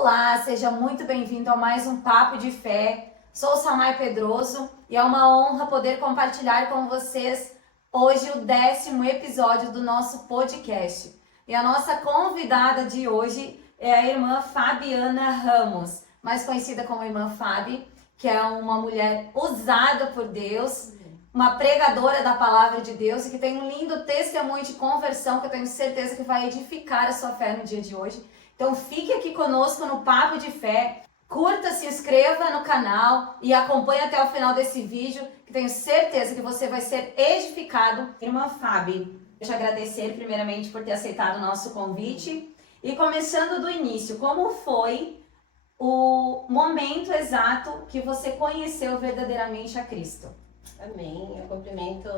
Olá, seja muito bem-vindo a mais um Papo de Fé. Sou Samay Pedroso e é uma honra poder compartilhar com vocês hoje o 10º episódio do nosso podcast. E a nossa convidada de hoje é a irmã Fabiana Ramos, mais conhecida como Irmã Fabi, que é uma mulher usada por Deus, uma pregadora da palavra de Deus e que tem um lindo testemunho de conversão que eu tenho certeza que vai edificar a sua fé no dia de hoje. Então fique aqui conosco no Papo de Fé, curta, se inscreva no canal e acompanhe até o final desse vídeo, que tenho certeza que você vai ser edificado. Irmã Fabi, deixa eu agradecer primeiramente por ter aceitado o nosso convite. E começando do início, como foi o momento exato que você conheceu verdadeiramente a Cristo? Amém. Eu cumprimento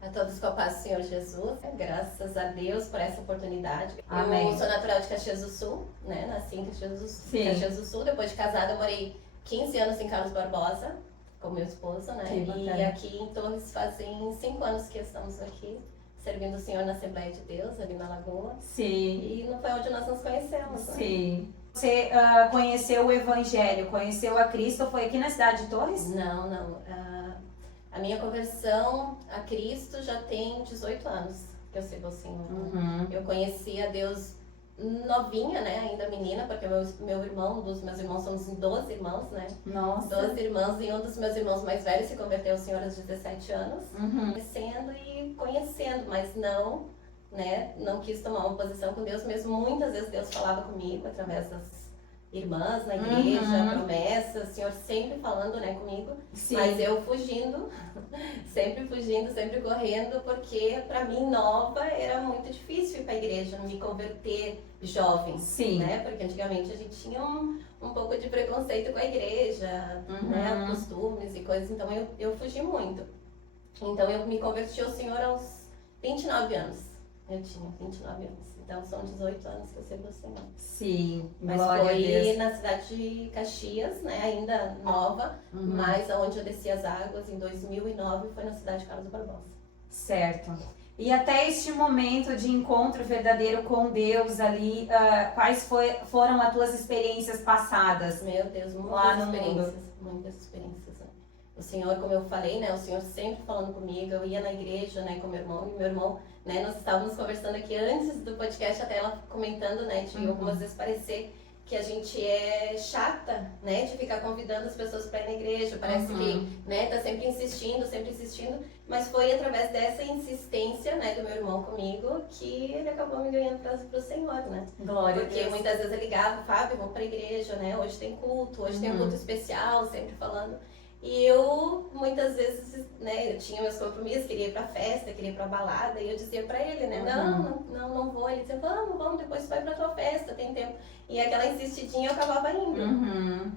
a todos com a paz do Senhor Jesus. Graças a Deus por essa oportunidade. Amém. Eu sou natural de Caxias do Sul, né? Nasci em Caxias do Sul. Depois de casada, eu morei 15 anos em Carlos Barbosa com meu esposo, né? E aqui em Torres fazem 5 anos que estamos aqui servindo o Senhor na Assembleia de Deus, ali na Lagoa. Sim. E não foi onde nós nos conhecemos, Sim. Né? Você conheceu o Evangelho, conheceu a Cristo, foi aqui na cidade de Torres? Não. A minha conversão a Cristo já tem 18 anos que eu sirvo ao Senhor. Eu conheci a Deus novinha, né? Ainda menina, porque meu irmão, um dos meus irmãos, somos 12 irmãos, né? Nossa. 12 irmãos, e um dos meus irmãos mais velhos se converteu ao Senhor aos 17 anos. Conhecendo e conhecendo, mas não, né? Não quis tomar uma posição com Deus mesmo. Muitas vezes Deus falava comigo através das irmãs na igreja, promessas, o Senhor sempre falando, né, comigo. Sim. Mas eu fugindo, sempre correndo, porque para mim nova era muito difícil ir para a igreja, me converter jovem. Sim. Né? Porque antigamente a gente tinha um pouco de preconceito com a igreja, né, costumes e coisas, então eu fugi muito. Então eu me converti ao Senhor aos 29 anos. Eu tinha 29 anos. Então são 18 anos que eu sirvo ao Senhor. Sim, mas foi na cidade de Caxias, né? Ainda nova, mas onde eu desci as águas em 2009 foi na cidade de Carlos Barbosa. Certo. E até este momento de encontro verdadeiro com Deus ali, quais foram as tuas experiências passadas? Meu Deus, muitas experiências. Né? O Senhor, como eu falei, né? O Senhor sempre falando comigo, eu ia na igreja, né? Com meu irmão, e meu irmão, né? Nós estávamos conversando aqui antes do podcast, até ela comentando, né? De algumas vezes parecer que a gente é chata, né? De ficar convidando as pessoas para ir na igreja. Parece que, né? Tá sempre insistindo. Mas foi através dessa insistência, né? Do meu irmão comigo que ele acabou me ganhando para o Senhor, né? Glória a Deus. Porque muitas vezes eu ligava, Fábio, vamos para a igreja, né? Hoje tem culto, tem um culto especial, sempre falando. E eu, muitas vezes, né, eu tinha meus compromissos, queria ir pra festa, queria ir pra balada, e eu dizia pra ele, né, não vou. Ele dizia, vamos, depois tu vai pra tua festa, tem tempo. E aquela insistidinha eu acabava indo.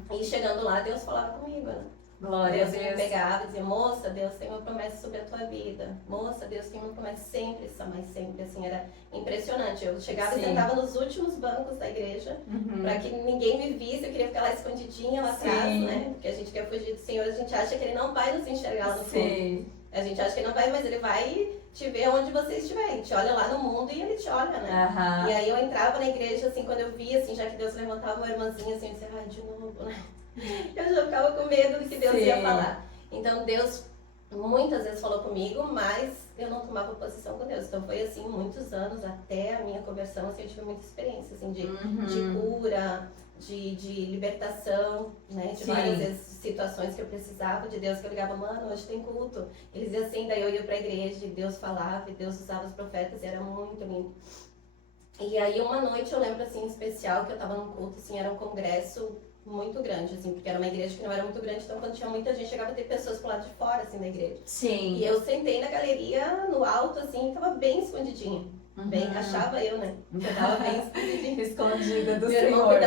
E chegando lá, Deus falava comigo, né. Glória a Deus. Deus me pegava e dizia, moça, Deus tem uma promessa sobre a tua vida. Moça, Deus tem uma promessa sempre, mas sempre, assim, era impressionante. Eu chegava e sentava nos últimos bancos da igreja, para que ninguém me visse, eu queria ficar lá escondidinha lá atrás, né? Porque a gente quer fugir do Senhor, a gente acha que Ele não vai nos enxergar lá no fundo. A gente acha que Ele não vai, mas Ele vai te ver onde você estiver. Ele te olha lá no mundo e Ele te olha, né? E aí eu entrava na igreja, assim, quando eu via, assim, já que Deus levantava uma irmãzinha, assim, eu dizia, ai, de novo, né? Eu já ficava com medo do que Deus ia falar. Então Deus muitas vezes falou comigo, mas eu não tomava posição com Deus. Então foi assim, muitos anos até a minha conversão, assim, eu tive muita experiência, assim, de cura, de libertação, né? De várias vezes situações que eu precisava de Deus, que eu ligava, mano, hoje tem culto. Eles diziam assim, daí eu ia pra igreja, e Deus falava, e Deus usava os profetas, e era muito lindo. E aí uma noite eu lembro, assim, em especial, que eu tava num culto, assim, era um congresso muito grande, assim, porque era uma igreja que não era muito grande, então quando tinha muita gente, chegava a ter pessoas pro lado de fora, assim, da igreja. Sim. E eu sentei na galeria, no alto, assim, e tava bem escondidinha. Bem, achava eu, né? Eu tava bem escondidinha. Escondida do meu Senhor.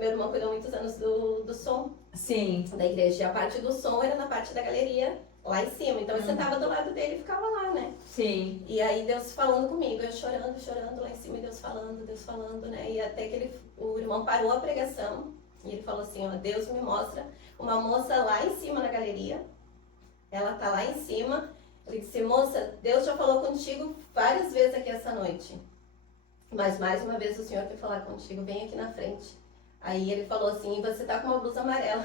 Meu irmão cuidou muitos anos do som. Sim. Da igreja. E a parte do som era na parte da galeria, lá em cima. Então eu sentava do lado dele e ficava lá, né? Sim. E aí Deus falando comigo, eu chorando lá em cima, e Deus falando, né? E até que o irmão parou a pregação. E ele falou assim, ó, Deus me mostra uma moça lá em cima na galeria. Ela tá lá em cima. Ele disse, moça, Deus já falou contigo várias vezes aqui essa noite. Mas mais uma vez o Senhor quer falar contigo, vem aqui na frente. Aí ele falou assim, você tá com uma blusa amarela.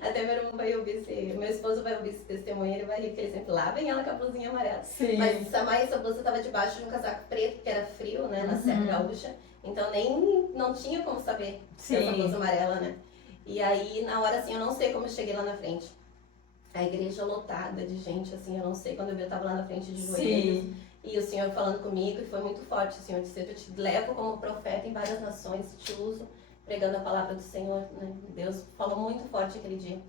Até meu irmão vai ouvir meu esposo vai ouvir esse testemunho, ele vai rir, porque ele sempre lá vem ela com a blusinha amarela. Sim. Mas essa blusa tava debaixo de um casaco preto, porque era frio, né, na Serra Gaúcha. Então não tinha como saber essa blusa amarela, né. E aí, na hora, assim, eu não sei como eu cheguei lá na frente. A igreja lotada de gente, assim, eu não sei, quando eu vi, eu tava lá na frente de joelhos. E o Senhor falando comigo, e foi muito forte, o Senhor disse, eu te levo como profeta em várias nações, te uso, pregando a palavra do Senhor, né? Deus falou muito forte aquele dia.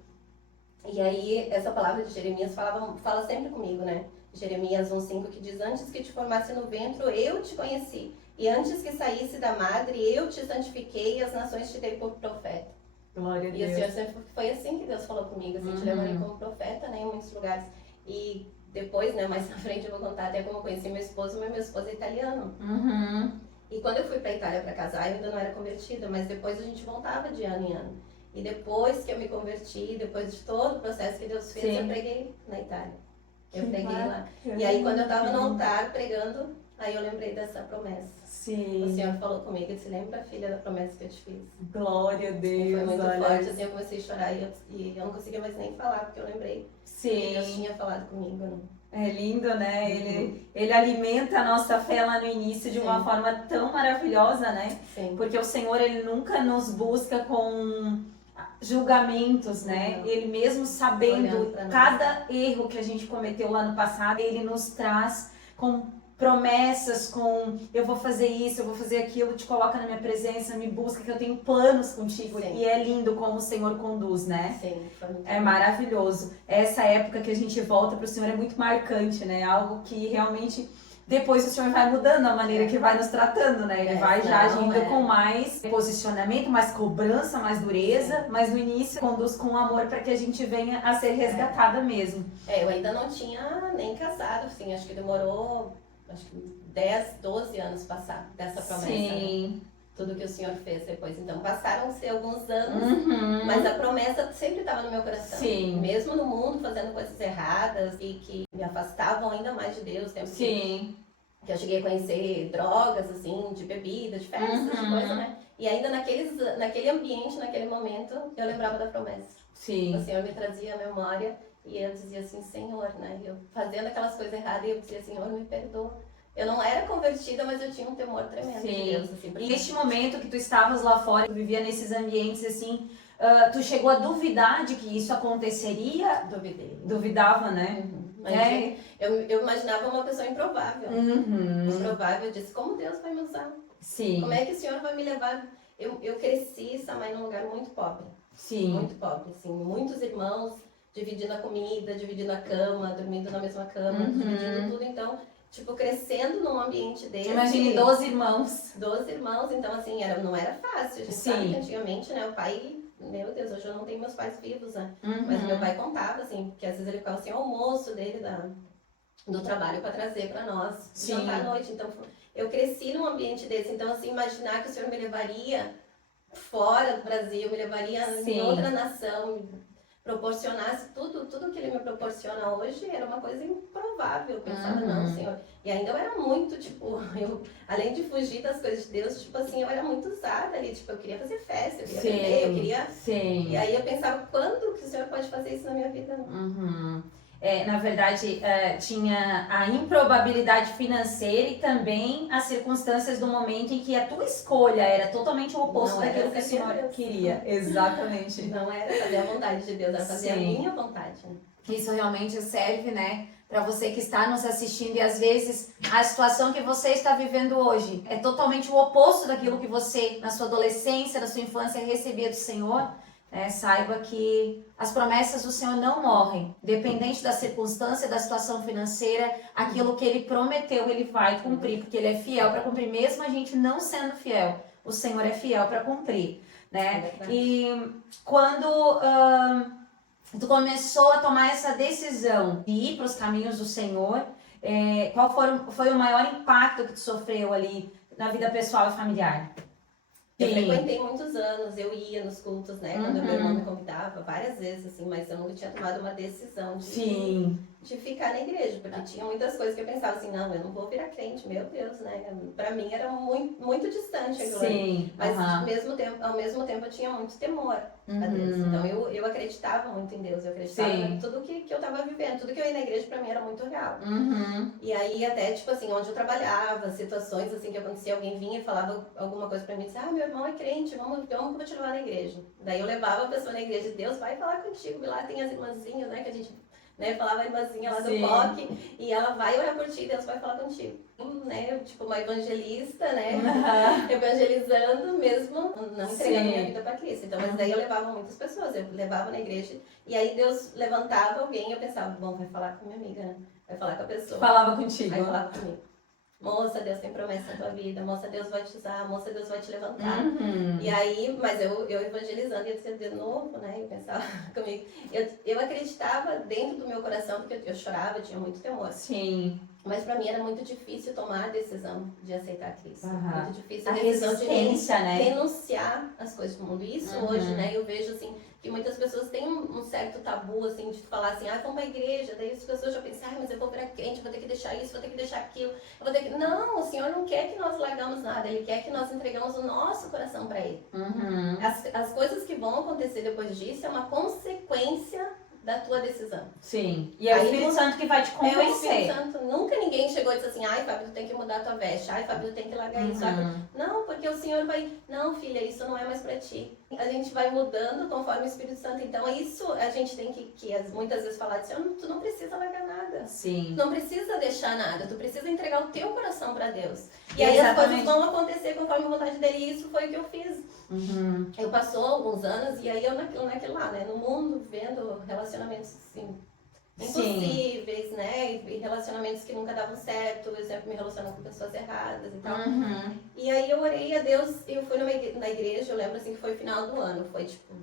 E aí, essa palavra de Jeremias fala sempre comigo, né? Jeremias 1,5, que diz, antes que te formasse no ventre, eu te conheci. E antes que saísse da madre, eu te santifiquei e as nações te dei por profeta. Glória a Deus. E o Senhor sempre foi assim que Deus falou comigo, assim, te levarei como profeta, né, em muitos lugares. E depois, né, mais na frente eu vou contar até como eu conheci meu esposo, mas meu esposo é italiano. E quando eu fui pra Itália pra casar, eu ainda não era convertida, mas depois a gente voltava de ano em ano. E depois que eu me converti, depois de todo o processo que Deus fez, eu preguei na Itália. Eu preguei lá. E aí quando eu tava no altar pregando, aí eu lembrei dessa promessa. Sim. O Senhor falou comigo, disse, lembra, filha, da promessa que eu te fiz? Glória a Deus. Foi muito forte, assim, eu comecei a chorar e eu não conseguia mais nem falar, porque eu lembrei que Deus tinha falado comigo, né? É lindo, né? Ele alimenta a nossa fé lá no início de uma forma tão maravilhosa, né? Sim. Porque o Senhor, Ele nunca nos busca com julgamentos, né? Ele mesmo sabendo cada erro que a gente cometeu lá no passado, Ele nos traz com promessas, com eu vou fazer isso, eu vou fazer aquilo, te coloca na minha presença, me busca, que eu tenho planos contigo. Sim. E é lindo como o Senhor conduz, né? Sim, foi muito É maravilhoso. Essa época que a gente volta para o Senhor é muito marcante, né? Algo que realmente depois o Senhor vai mudando a maneira que vai nos tratando, né? Ele vai já agindo com mais posicionamento, mais cobrança, mais dureza, mas no início conduz com amor para que a gente venha a ser resgatada mesmo. Eu ainda não tinha nem casado, assim, acho que demorou 10, 12 anos passar dessa promessa. Sim. Né? Tudo que o Senhor fez depois. Então, passaram-se alguns anos, mas a promessa sempre estava no meu coração. Sim. Mesmo no mundo, fazendo coisas erradas e que me afastavam ainda mais de Deus. Tempo que eu cheguei a conhecer drogas, assim, de bebida, de festas, de coisa, né? E ainda naquele ambiente, naquele momento, eu lembrava da promessa. Sim. O Senhor me trazia a memória e eu dizia assim, Senhor, né? Eu fazendo aquelas coisas erradas e eu dizia, Senhor, me perdoa. Eu não era convertida, mas eu tinha um temor tremendo de Deus. Assim, E neste momento que tu estavas lá fora, tu vivia nesses ambientes assim, tu chegou a duvidar de que isso aconteceria? Duvidei. Duvidava, né? Eu imaginava uma pessoa improvável. Improvável. Eu disse, como Deus vai me usar? Sim. Como é que o Senhor vai me levar? Eu cresci, Samai, num lugar muito pobre. Sim. Muito pobre, assim. Muitos irmãos dividindo a comida, dividindo a cama, dormindo na mesma cama, dividindo tudo. Então, tipo, crescendo num ambiente desse. Imagine 12 irmãos. 12 irmãos, então assim, não era fácil. A gente sabe que antigamente, né, o pai, meu Deus, hoje eu não tenho meus pais vivos, né? Mas meu pai contava, assim, porque às vezes ele ficava sem almoço dele do trabalho para trazer para nós, jantar à noite. Então, eu cresci num ambiente desse. Então, assim, imaginar que o Senhor me levaria fora do Brasil, me levaria em outra nação, proporcionasse tudo que ele me proporciona hoje, era uma coisa improvável. Eu pensava, não, Senhor. E ainda eu era muito, tipo, além de fugir das coisas de Deus, tipo assim, eu era muito usada ali, tipo, eu queria fazer festa, eu queria beber, eu queria... E aí eu pensava, quando que o Senhor pode fazer isso na minha vida? Na verdade, tinha a improbabilidade financeira e também as circunstâncias do momento em que a tua escolha era totalmente o oposto daquilo que o Senhor queria. Exatamente. Não era fazer a vontade de Deus, era fazer a minha vontade. Isso realmente serve, né, para você que está nos assistindo e às vezes a situação que você está vivendo hoje é totalmente o oposto daquilo que você, na sua adolescência, na sua infância, recebia do Senhor. Saiba que as promessas do Senhor não morrem, dependente da circunstância, da situação financeira, aquilo que Ele prometeu, Ele vai cumprir, porque Ele é fiel para cumprir, mesmo a gente não sendo fiel, o Senhor é fiel para cumprir, né? E quando tu começou a tomar essa decisão de ir para os caminhos do Senhor, qual foi o maior impacto que tu sofreu ali na vida pessoal e familiar? Eu frequentei muitos anos, eu ia nos cultos, né? Quando meu irmão me convidava, várias vezes, assim, mas eu nunca tinha tomado uma decisão de de ficar na igreja, porque tinha muitas coisas que eu pensava assim, não, eu não vou virar crente, meu Deus, né? Pra mim era muito, muito distante aquilo. Sim. Mas ao mesmo tempo eu tinha muito temor a Deus. Então eu acreditava muito em Deus, eu acreditava em tudo que eu tava vivendo, tudo que eu ia na igreja pra mim era muito real. E aí até, tipo assim, onde eu trabalhava, situações assim que acontecia, alguém vinha e falava alguma coisa pra mim, dizia, meu irmão é crente, vamos que eu vou te levar na igreja. Daí eu levava a pessoa na igreja, Deus vai falar contigo, e lá tem as irmãzinhas, né, que a gente... Né, falava a irmãzinha lá do POC, e ela vai orar por ti, Deus vai falar contigo. Né, tipo uma evangelista, né, evangelizando mesmo, não entregando minha vida para Cristo. Então, mas daí eu levava muitas pessoas, eu levava na igreja, e aí Deus levantava alguém e eu pensava, bom, vai falar com minha amiga, né, vai falar com a pessoa. Falava contigo. Aí falava comigo. Moça, Deus tem promessa na tua vida, moça, Deus vai te usar, moça, Deus vai te levantar. E aí, mas eu evangelizando, ia dizer de novo, né, eu pensava comigo. Eu acreditava dentro do meu coração, porque eu chorava, eu tinha muito temor. Sim. Mas pra mim era muito difícil tomar a decisão de aceitar Cristo. Muito difícil a decisão de renunciar às coisas do mundo. Isso hoje, né, eu vejo assim, que muitas pessoas têm um certo tabu, assim, de falar assim, vamos pra igreja, daí as pessoas já pensam, mas eu vou virar crente, vou ter que deixar isso, vou ter que deixar aquilo, eu vou ter que... Não, o Senhor não quer que nós largamos nada, Ele quer que nós entregamos o nosso coração pra Ele. As coisas que vão acontecer depois disso é uma consequência da tua decisão. Sim. E é o Espírito Santo que vai te convencer. É o Espírito Santo. Nunca ninguém chegou e disse assim, Fábio, tu tem que mudar a tua veste, Fábio, tu tem que largar isso. Não, porque o Senhor vai, não, filha, isso não é mais pra ti. A gente vai mudando conforme o Espírito Santo. Então, isso a gente tem que muitas vezes falar assim, tu não precisa largar nada. Sim. Tu não precisa deixar nada, tu precisa entregar o teu coração pra Deus. E aí as coisas vão acontecer conforme a vontade dele, e isso foi o que eu fiz. Eu passou alguns anos, e aí eu naquele lá, né, no mundo, vendo relacionamentos assim, impossíveis, né, e relacionamentos que nunca davam certo, eu sempre me relacionando com pessoas erradas e tal. E aí eu orei a Deus, eu fui na igreja, eu lembro assim que foi final do ano, foi tipo,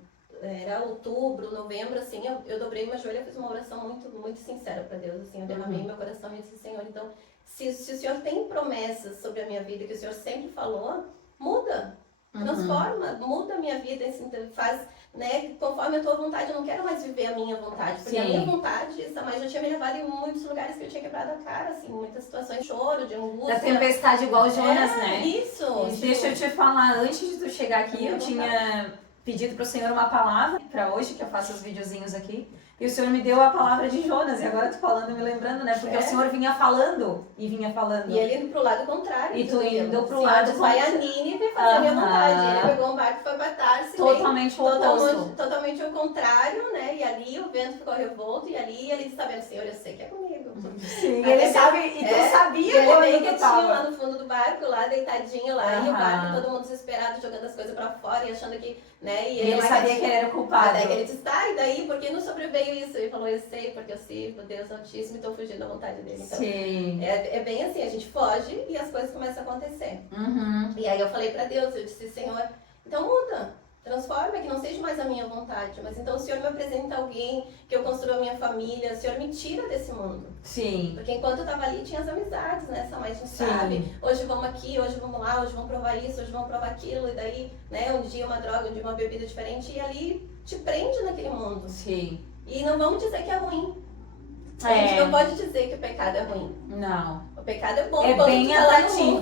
era outubro, novembro, assim, eu dobrei meu joelho, eu fiz uma oração muito, muito sincera pra Deus, assim, eu derramei meu coração e disse, Senhor, então, se o Senhor tem promessas sobre a minha vida, que o Senhor sempre falou, muda. Transforma, muda a minha vida, assim, faz, né, conforme a tua vontade. Eu não quero mais viver a minha vontade, porque a minha vontade, essa mãe já tinha me levado em muitos lugares que eu tinha quebrado a cara, assim, muitas situações de choro, de angústia. Da tempestade igual Jonas, né? Isso. Deixa eu te falar, antes de tu chegar aqui, eu tinha pedido pro Senhor uma palavra pra hoje, que eu faço os videozinhos aqui. E o Senhor me deu a palavra de Jonas, e agora tu falando, me lembrando, né? Porque o Senhor vinha falando. E ele indo pro lado contrário. E tu indo pro lado contrário. Vai a Nínive fazer a minha vontade. Ele pegou um barco e foi pra Tarsis. Totalmente o oposto. Totalmente o contrário, né? E ali o vento ficou revolto, e ali ele está vendo, Senhor, eu sei que é comigo. Sim, ele sabe, e tu sabia quando tu tava. Lá no fundo do barco, lá deitadinho lá, e o barco, todo mundo desesperado, jogando as coisas pra fora e achando que, né? E ele sabia que ele era o culpado. Até que ele disse, e daí, por que não sobreveio isso? Ele falou, eu sei, porque eu sirvo Deus Altíssimo e estou fugindo da vontade dele. Então, é bem assim, a gente foge e as coisas começam a acontecer. E aí eu falei pra Deus, eu disse, Senhor, então muda, transforma, que não seja mais a minha vontade, mas então o Senhor me apresenta alguém, que eu construa a minha família, o Senhor me tira desse mundo. Sim. Porque enquanto eu tava ali, tinha as amizades, né? Essa mãe, a gente sabe, hoje vamos aqui, hoje vamos lá, hoje vamos provar isso, hoje vamos provar aquilo, e daí, né, um dia uma droga, um dia uma bebida diferente, e ali te prende naquele mundo. Sim. E não vamos dizer que é ruim. A gente não pode dizer que o pecado é ruim. Não. O pecado é bom. É bem atrativa.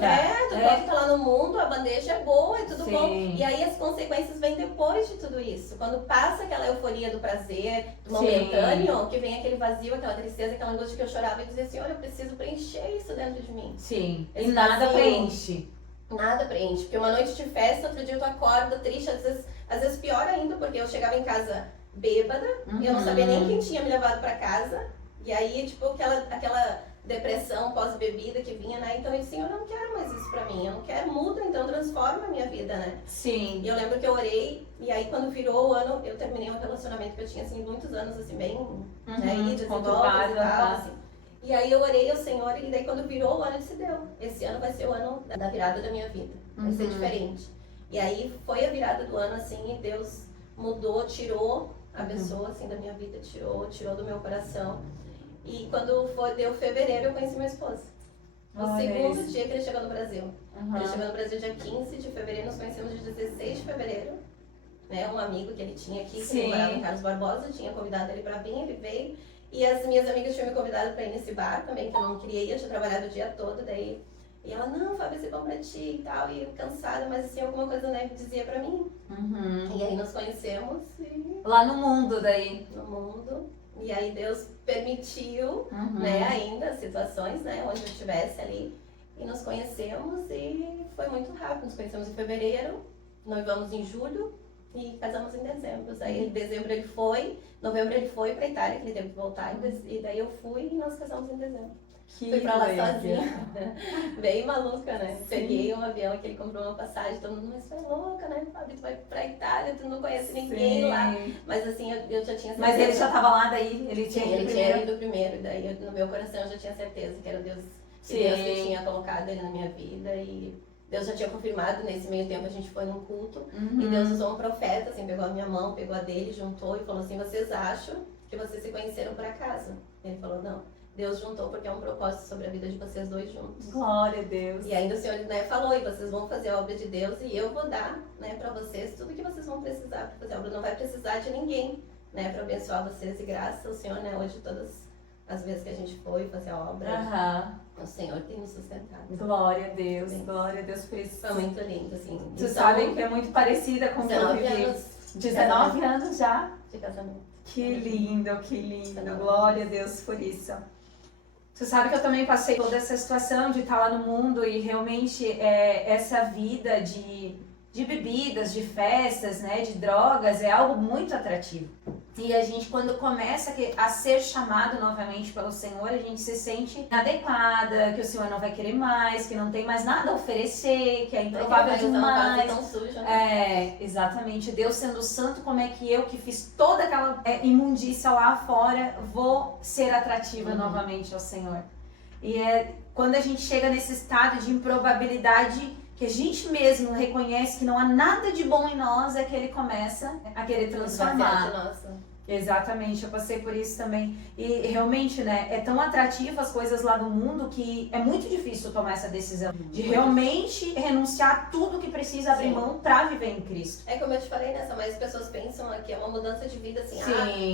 Quando tá lá no mundo, a bandeja é boa, é tudo bom. E aí as consequências vêm depois de tudo isso. Quando passa aquela euforia do prazer, do momentâneo, que vem aquele vazio, aquela tristeza, aquela angústia que eu chorava e dizia assim, olha, eu preciso preencher isso dentro de mim. Sim. E nada preenche. Nada preenche. Porque uma noite de festa, outro dia tu acorda triste, às vezes pior ainda, porque eu chegava em casa bêbada, e eu não sabia nem quem tinha me levado pra casa, e aí, tipo, aquela depressão pós-bebida que vinha, né, então eu disse, eu não quero mais isso pra mim, eu não quero, muda, então transforma a minha vida, né. Sim. E eu lembro que eu orei, e aí quando virou o ano, eu terminei um relacionamento que eu tinha, assim, muitos anos, assim, bem, né, idas e voltas e tal, assim. E aí eu orei ao Senhor, e daí quando virou o ano, eu disse, esse ano vai ser o ano da virada da minha vida, vai ser diferente. E aí foi a virada do ano, assim, e Deus mudou, tirou a pessoa, assim, da minha vida, tirou do meu coração. E quando deu fevereiro, eu conheci meu esposo. No segundo dia que ele chegou no Brasil. Ele chegou no Brasil dia 15 de fevereiro, nos conhecemos dia 16 de fevereiro. Né, um amigo que ele tinha aqui, que ele morava em Carlos Barbosa, tinha convidado ele pra vir, ele veio. E as minhas amigas tinham me convidado pra ir nesse bar também, que eu não queria ir, eu tinha trabalhado o dia todo, daí... E ela, não, Fábio, esse é bom pra ti e tal, e eu cansada, mas assim, alguma coisa, né, dizia pra mim. E aí nos conhecemos e... Lá no mundo daí. No mundo. E aí Deus permitiu, né, ainda situações, né, onde eu estivesse ali. E nos conhecemos e foi muito rápido. Nos conhecemos em fevereiro, noivamos em julho e casamos em dezembro. Aí em dezembro ele foi, novembro ele foi pra Itália, que ele teve que voltar, e daí eu fui e nós casamos em dezembro. Fui pra lá sozinha, bem maluca, né? Sim. Peguei um avião que ele comprou uma passagem, todo mundo, mas tu é louca, né? Fábio, tu vai pra Itália, tu não conhece ninguém lá. Mas assim, eu já tinha certeza. Mas ele já tava lá daí? Ele tinha ido primeiro, daí no meu coração eu já tinha certeza que era Deus, que tinha colocado ele na minha vida e Deus já tinha confirmado. Nesse meio tempo a gente foi num culto e Deus usou um profeta, assim, pegou a minha mão, pegou a dele, juntou e falou assim, vocês acham que vocês se conheceram por acaso? Ele falou, não. Deus juntou porque é um propósito sobre a vida de vocês dois juntos. Glória a Deus. E ainda o Senhor, né, falou, e vocês vão fazer a obra de Deus e eu vou dar, né, pra vocês tudo que vocês vão precisar para fazer a obra. Não vai precisar de ninguém, né, pra abençoar vocês. E graças ao Senhor, né, hoje todas as vezes que a gente foi fazer a obra, o Senhor tem nos sustentado. Glória a Deus, glória a Deus por isso. Foi muito lindo, assim. Tu sabe que é muito parecida com o que eu vivi. 19 anos já? De casamento. Que lindo, que lindo. Glória a Deus por isso. Tu sabe que eu também passei toda essa situação de estar lá no mundo e realmente essa vida de bebidas, de festas, né, de drogas é algo muito atrativo. E a gente, quando começa a ser chamado novamente pelo Senhor, a gente se sente inadequada, que o Senhor não vai querer mais, que não tem mais nada a oferecer, que é improvável demais. Tão suja, né? Exatamente. Deus sendo santo, como é que eu, que fiz toda aquela imundícia lá fora, vou ser atrativa novamente ao Senhor? E quando a gente chega nesse estado de improbabilidade, que a gente mesmo reconhece que não há nada de bom em nós, é que ele começa a querer transformar. Exatamente, eu passei por isso também. E realmente, né, é tão atrativo as coisas lá do mundo que é muito difícil tomar essa decisão de realmente renunciar a tudo que precisa abrir mão pra viver em Cristo. É como eu te falei, né, mas as pessoas pensam que é uma mudança de vida, assim,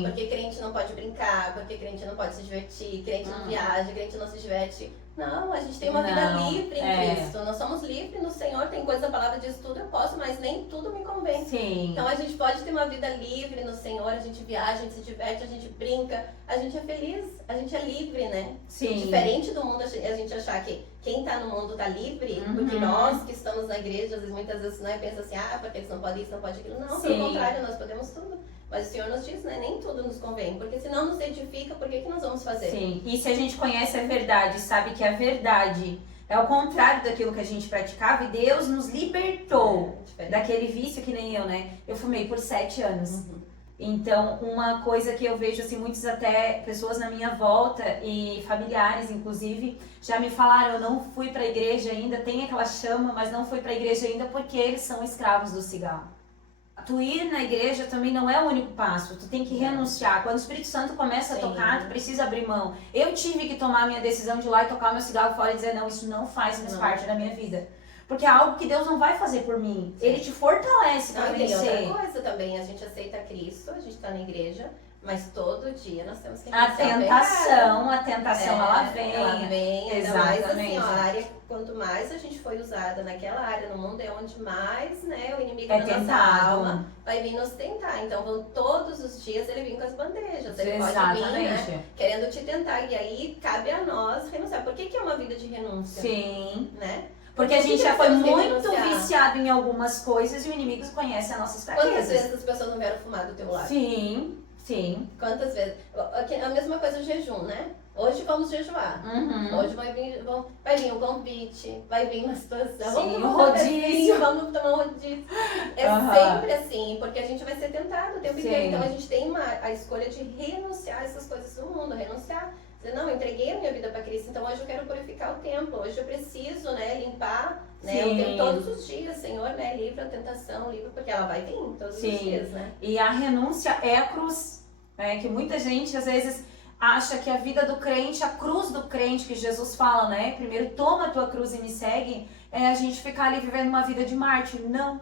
porque crente não pode brincar, porque crente não pode se divertir, crente não viaja, crente não se diverte. Não, a gente tem uma vida livre em Cristo. Nós somos livres no Senhor. Tem coisa, a palavra diz, tudo eu posso, mas nem tudo me convém. Sim. Então a gente pode ter uma vida livre no Senhor. A gente viaja, a gente se diverte, a gente brinca. A gente é feliz, a gente é livre, né? Sim. Diferente do mundo, a gente achar que quem tá no mundo tá livre, porque nós que estamos na igreja, às vezes, muitas vezes, né, pensa assim, porque eles não podem isso, não pode aquilo. Não, pelo contrário, nós podemos tudo. Mas o Senhor nos diz, né, nem tudo nos convém, porque se não nos edifica, por que nós vamos fazer? Sim, e se a gente conhece a verdade, sabe que a verdade é o contrário daquilo que a gente praticava, e Deus nos libertou daquele vício, que nem eu, né? Eu fumei por 7 anos. Então, uma coisa que eu vejo, assim, muitas até pessoas na minha volta e familiares, inclusive, já me falaram, eu não fui pra igreja ainda, tem aquela chama, mas não fui pra igreja ainda porque eles são escravos do cigarro. Tu ir na igreja também não é o único passo, tu tem que renunciar. Quando o Espírito Santo começa a tocar, tu precisa abrir mão. Eu tive que tomar a minha decisão de ir lá e tocar meu cigarro fora e dizer, não, isso não faz mais parte da minha vida. Porque é algo que Deus não vai fazer por mim. Ele te fortalece para vencer. Tem outra coisa também, a gente aceita Cristo, a gente tá na igreja, mas todo dia nós temos que a tentação ela vem. Ela vem, exatamente. Mais assim, a área, quanto mais a gente foi usada naquela área no mundo, é onde mais, né, o inimigo da nossa alma vai vir nos tentar. Então, todos os dias ele vem com as bandejas. Ele pode vir, né, querendo te tentar. E aí, cabe a nós renunciar. Por que é uma vida de renúncia? Sim. Né? Porque a gente já foi muito viciado em algumas coisas e o inimigo conhece as nossas fraquezas. Quantas vezes as pessoas não vieram fumar do teu lado? Sim. Sim. Quantas vezes? A mesma coisa o jejum, né? Hoje vamos jejuar. Hoje vai vir um convite, vai vir uma situação. Sim, vamos tomar vamos tomar um rodízio. É sempre assim, porque a gente vai ser tentado o tempo inteiro. Então a gente tem a escolha de renunciar a essas coisas do mundo, renunciar. Dizer, não, eu entreguei a minha vida para Cristo, então hoje eu quero purificar o templo, hoje eu preciso, né, limpar, né, eu tenho todos os dias, Senhor, né, livra a tentação, livra, porque ela vai vir todos os dias, né. E a renúncia é a cruz, né, que muita gente às vezes acha que a vida do crente, a cruz do crente que Jesus fala, né, primeiro toma a tua cruz e me segue, é a gente ficar ali vivendo uma vida de mártir. Não,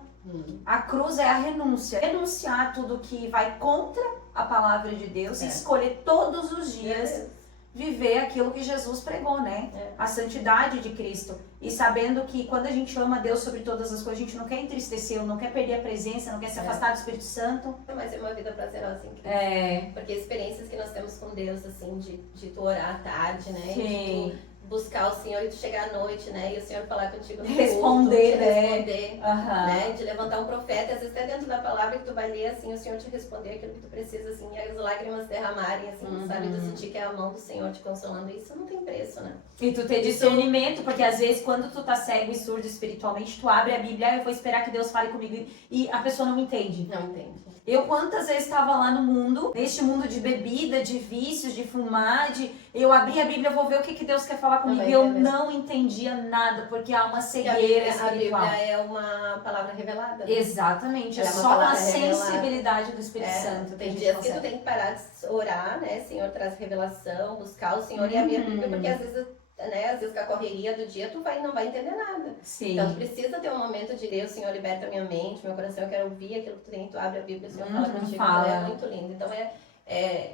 A cruz é a renúncia. Renunciar tudo que vai contra a palavra de Deus e escolher todos os dias viver aquilo que Jesus pregou, né? A santidade de Cristo. E sabendo que quando a gente ama Deus sobre todas as coisas, a gente não quer entristecer, não quer perder a presença, não quer se afastar do Espírito Santo. Mas é uma vida prazerosa em Cristo. Porque experiências que nós temos com Deus, assim, de tu orar à tarde, né? Sim. De tu buscar o Senhor e tu chegar à noite, né? E o Senhor falar contigo no responder, culto, responder, né? De levantar um profeta, e às vezes até dentro da palavra que tu vai ler, assim, o Senhor te responder aquilo que tu precisa, assim, e as lágrimas derramarem, assim, sabe? Tu sentir que é a mão do Senhor te consolando, isso não tem preço, né? E tu ter discernimento, porque às vezes quando tu tá cego e surdo espiritualmente, tu abre a Bíblia, eu vou esperar que Deus fale comigo, e a pessoa não entende. Não entende. Eu quantas vezes estava lá no mundo, neste mundo de bebida, de vícios, de fumar, eu abri a Bíblia, eu vou ver o que Deus quer falar comigo, e eu não entendia nada, porque há uma cegueira espiritual. A Bíblia é uma palavra revelada. Exatamente, é só com a sensibilidade do Espírito Santo. Tem dias que tu tem que parar de orar, né? Senhor, traz revelação, buscar o Senhor e abrir a Bíblia, porque às vezes, né, às vezes com a correria do dia tu não vai entender nada. Sim. Então tu precisa ter um momento de Deus, Senhor, liberta minha mente, meu coração, eu quero ouvir aquilo que tu tem, tu abre a Bíblia, o Senhor fala contigo, então é muito lindo. Então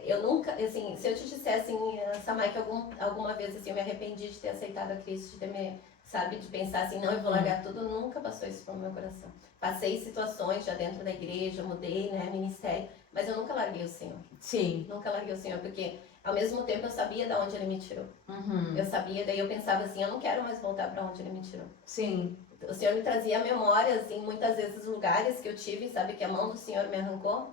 eu nunca, assim, se eu te disser assim, Samai, que alguma vez assim, eu me arrependi de ter aceitado a Cristo, de ter de pensar assim, não, eu vou largar tudo, nunca passou isso pelo meu coração. Passei situações já dentro da igreja, mudei, né, ministério, mas eu nunca larguei o Senhor. Sim. Nunca larguei o Senhor, porque ao mesmo tempo eu sabia de onde Ele me tirou. Eu sabia, daí eu pensava assim, eu não quero mais voltar para onde Ele me tirou. Sim. O Senhor me trazia memórias em muitas vezes lugares que eu tive, sabe, que a mão do Senhor me arrancou,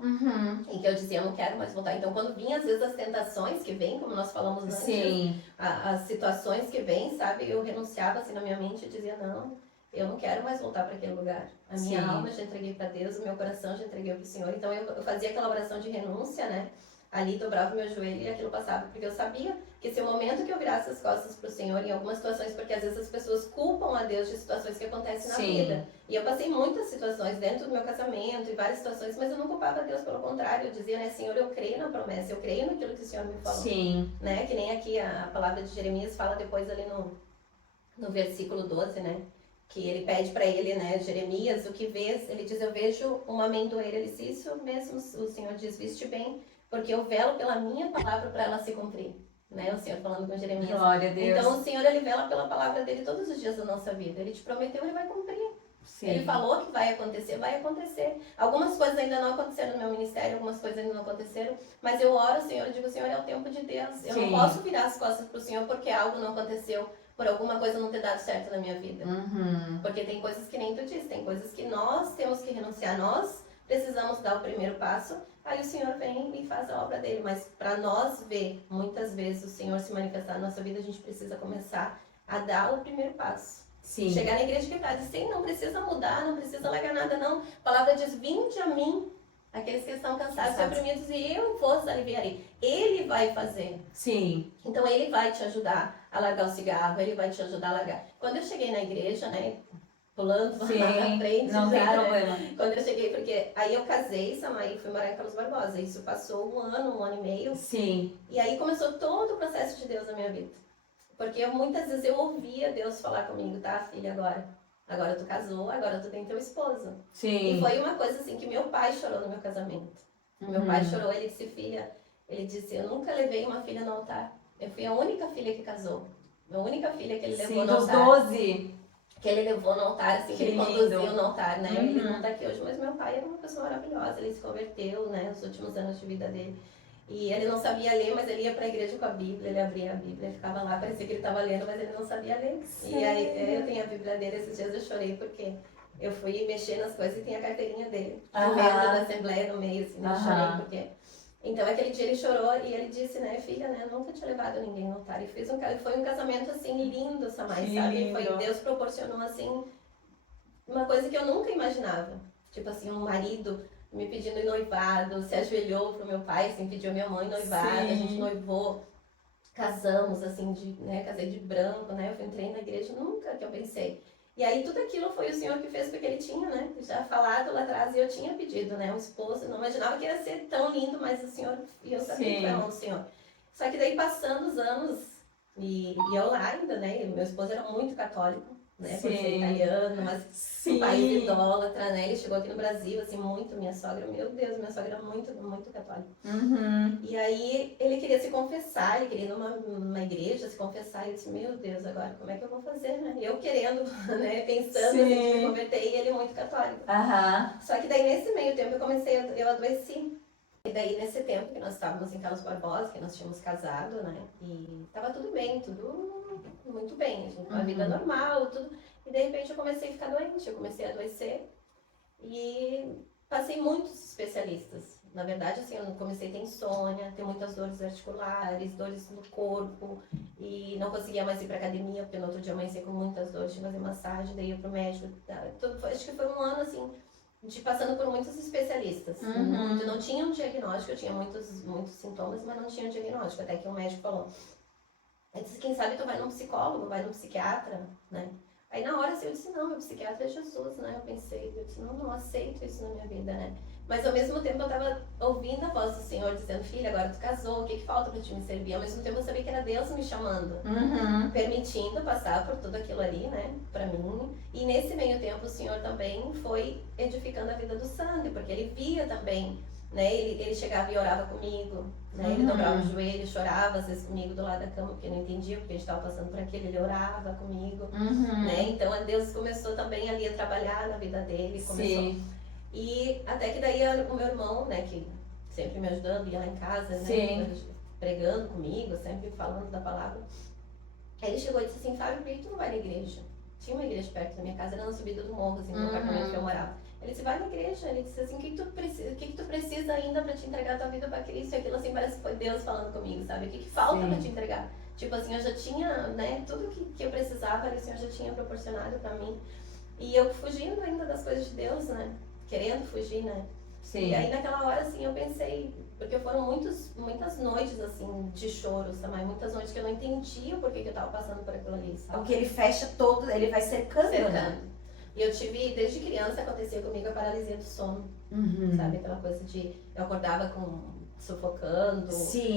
e que eu dizia, eu não quero mais voltar. Então quando vinha às vezes as tentações que vêm, como nós falamos antes, as situações que vêm, sabe, eu renunciava assim na minha mente e dizia, não, eu não quero mais voltar para aquele lugar. A minha alma eu já entreguei para Deus, o meu coração já entreguei para o Senhor. Então eu fazia aquela oração de renúncia, né? Ali dobrava o meu joelho e aquilo passava, porque eu sabia que se o momento que eu virasse as costas para o Senhor, em algumas situações, porque às vezes as pessoas culpam a Deus de situações que acontecem na vida. E eu passei muitas situações dentro do meu casamento, e várias situações, mas eu não culpava a Deus, pelo contrário, eu dizia, né, Senhor, eu creio na promessa, eu creio naquilo que o Senhor me falou. Né? Que nem aqui a palavra de Jeremias fala depois ali no versículo 12, né? Que ele pede para ele, né, Jeremias, o que vês? Ele diz, eu vejo uma amendoeira. Ele disse, isso mesmo, o Senhor diz, viste bem, porque eu velo pela minha palavra para ela se cumprir. Né? O Senhor falando com Jeremias. Glória a Deus. Então o Senhor, Ele vela pela palavra dele todos os dias da nossa vida. Ele te prometeu, Ele vai cumprir. Ele falou que vai acontecer, vai acontecer. Algumas coisas ainda não aconteceram no meu ministério, algumas coisas ainda não aconteceram, mas eu oro, Senhor, eu digo, Senhor, é o tempo de Deus. Eu não posso virar as costas para o Senhor porque algo não aconteceu, por alguma coisa não ter dado certo na minha vida. Porque tem coisas que nem tu disse, tem coisas que nós temos que renunciar, nós precisamos dar o primeiro passo, aí o Senhor vem e faz a obra dele. Mas para nós ver, muitas vezes, o Senhor se manifestar na nossa vida, a gente precisa começar a dar o primeiro passo. Chegar na igreja quebrada, sim, não precisa mudar, não precisa largar nada, não. A palavra diz, vinde a mim, aqueles que estão cansados e oprimidos, e eu vos aliviarei. Ele vai fazer. Então ele vai te ajudar a largar o cigarro, ele vai te ajudar a largar. Quando eu cheguei na igreja, né, pulando lá na frente, não tem problema. Quando eu cheguei, porque aí eu casei, Samai, e fui morar em Carlos Barbosa. Isso passou um ano e meio. E aí começou todo o processo de Deus na minha vida. Porque muitas vezes eu ouvia Deus falar comigo, tá, filha, agora tu casou, agora tu tem teu esposo. E foi uma coisa assim que meu pai chorou no meu casamento. Meu pai chorou, ele disse, filha, ele disse, eu nunca levei uma filha no altar. Eu fui a única filha que casou. A única filha que ele levou no altar. Dos 12. Que ele levou no altar, assim, que ele conduziu no altar, né? Ele não tá aqui hoje, mas meu pai era uma pessoa maravilhosa. Ele se converteu, né, nos últimos anos de vida dele. E ele não sabia ler, mas ele ia para a igreja com a Bíblia, ele abria a Bíblia, ele ficava lá, parecia que ele estava lendo, mas ele não sabia ler. E aí eu tenho a Bíblia dele, esses dias eu chorei porque eu fui mexer nas coisas e tinha a carteirinha dele. No meio da assembleia, no meio, assim, eu chorei porque... Então aquele dia ele chorou e ele disse, né, filha, né, eu nunca tinha levado ninguém no altar. E foi um casamento, assim, lindo, Samai, sabe? Deus proporcionou, assim, uma coisa que eu nunca imaginava. Tipo assim, um marido me pedindo em noivado, se ajoelhou pro meu pai, assim, pediu minha mãe noivado, a gente noivou, casamos, assim, casei de branco, né, eu entrei na igreja, nunca que eu pensei. E aí tudo aquilo foi o Senhor que fez, porque Ele tinha, né, já falado lá atrás, e eu tinha pedido, né, um esposo, não imaginava que ia ser tão lindo, mas o Senhor, e eu sabia que foi a mão do Senhor. Só que daí passando os anos, e eu lá ainda, né, meu esposo era muito católico, né? Por ser italiano, mas um país idólatra, né? Ele chegou aqui no Brasil, assim, muito, minha sogra, meu Deus, minha sogra é muito, muito católica. E aí ele queria se confessar, ele queria ir numa igreja se confessar, e eu disse, meu Deus, agora como é que eu vou fazer, né? Eu querendo, né? Pensando assim, de me converter, e ele muito católico. Só que daí nesse meio tempo eu adoeci. E daí nesse tempo que nós estávamos em Carlos Barbosa, que nós tínhamos casado, né? E tava tudo bem, tudo muito bem, a gente, uma vida normal, tudo. E de repente eu comecei a ficar doente, eu comecei a adoecer e passei muitos especialistas. Na verdade, assim, eu comecei a ter insônia, ter muitas dores articulares, dores no corpo, e não conseguia mais ir pra academia, porque no outro dia amanheci com muitas dores, tinha que fazer massagem, daí ia pro médico. Acho que foi um ano, assim, de passando por muitos especialistas. Não tinha um diagnóstico, eu tinha muitos sintomas, mas não tinha um diagnóstico, até que o médico falou. Ele disse, quem sabe tu vai num psicólogo, vai num psiquiatra, né? Aí na hora assim, eu disse, não, meu psiquiatra é Jesus, né? Eu pensei, eu disse, não aceito isso na minha vida, né? Mas ao mesmo tempo eu tava ouvindo a voz do Senhor dizendo, filha, agora tu casou, o que falta pra te me servir? Ao mesmo tempo eu sabia que era Deus me chamando, permitindo passar por tudo aquilo ali, né, pra mim. E nesse meio tempo o Senhor também foi edificando a vida do Sandy, porque ele via também, né, ele chegava e orava comigo, né, ele dobrava o joelho, chorava às vezes comigo do lado da cama, porque não entendia, porque a gente estava passando por aquilo, ele orava comigo, né, então Deus começou também ali a trabalhar na vida dele, começou. E até que daí o meu irmão, né, que sempre me ajudando, ia lá em casa, né, pregando comigo, sempre falando da palavra, aí ele chegou e disse assim, Fábio, por que tu não vai na igreja? Tinha uma igreja perto da minha casa, era na subida do morro, assim, no apartamento que eu morava. Ele disse, vai na igreja. Ele disse assim, o que tu precisa ainda pra te entregar a tua vida pra Cristo? E aquilo assim, parece que foi Deus falando comigo, sabe? O que falta pra te entregar? Tipo assim, eu já tinha, né, tudo que eu precisava, o Senhor já tinha proporcionado pra mim. E eu fugindo ainda das coisas de Deus, né? Querendo fugir, né? E aí naquela hora, assim, eu pensei, porque foram muitas noites, assim, de choros também, muitas noites que eu não entendia o porquê que eu tava passando por aquilo ali, sabe? Porque ele fecha todo, ele vai cercando. Né? E eu tive, desde criança, acontecia comigo a paralisia do sono, sabe? Aquela coisa de, eu acordava sufocando,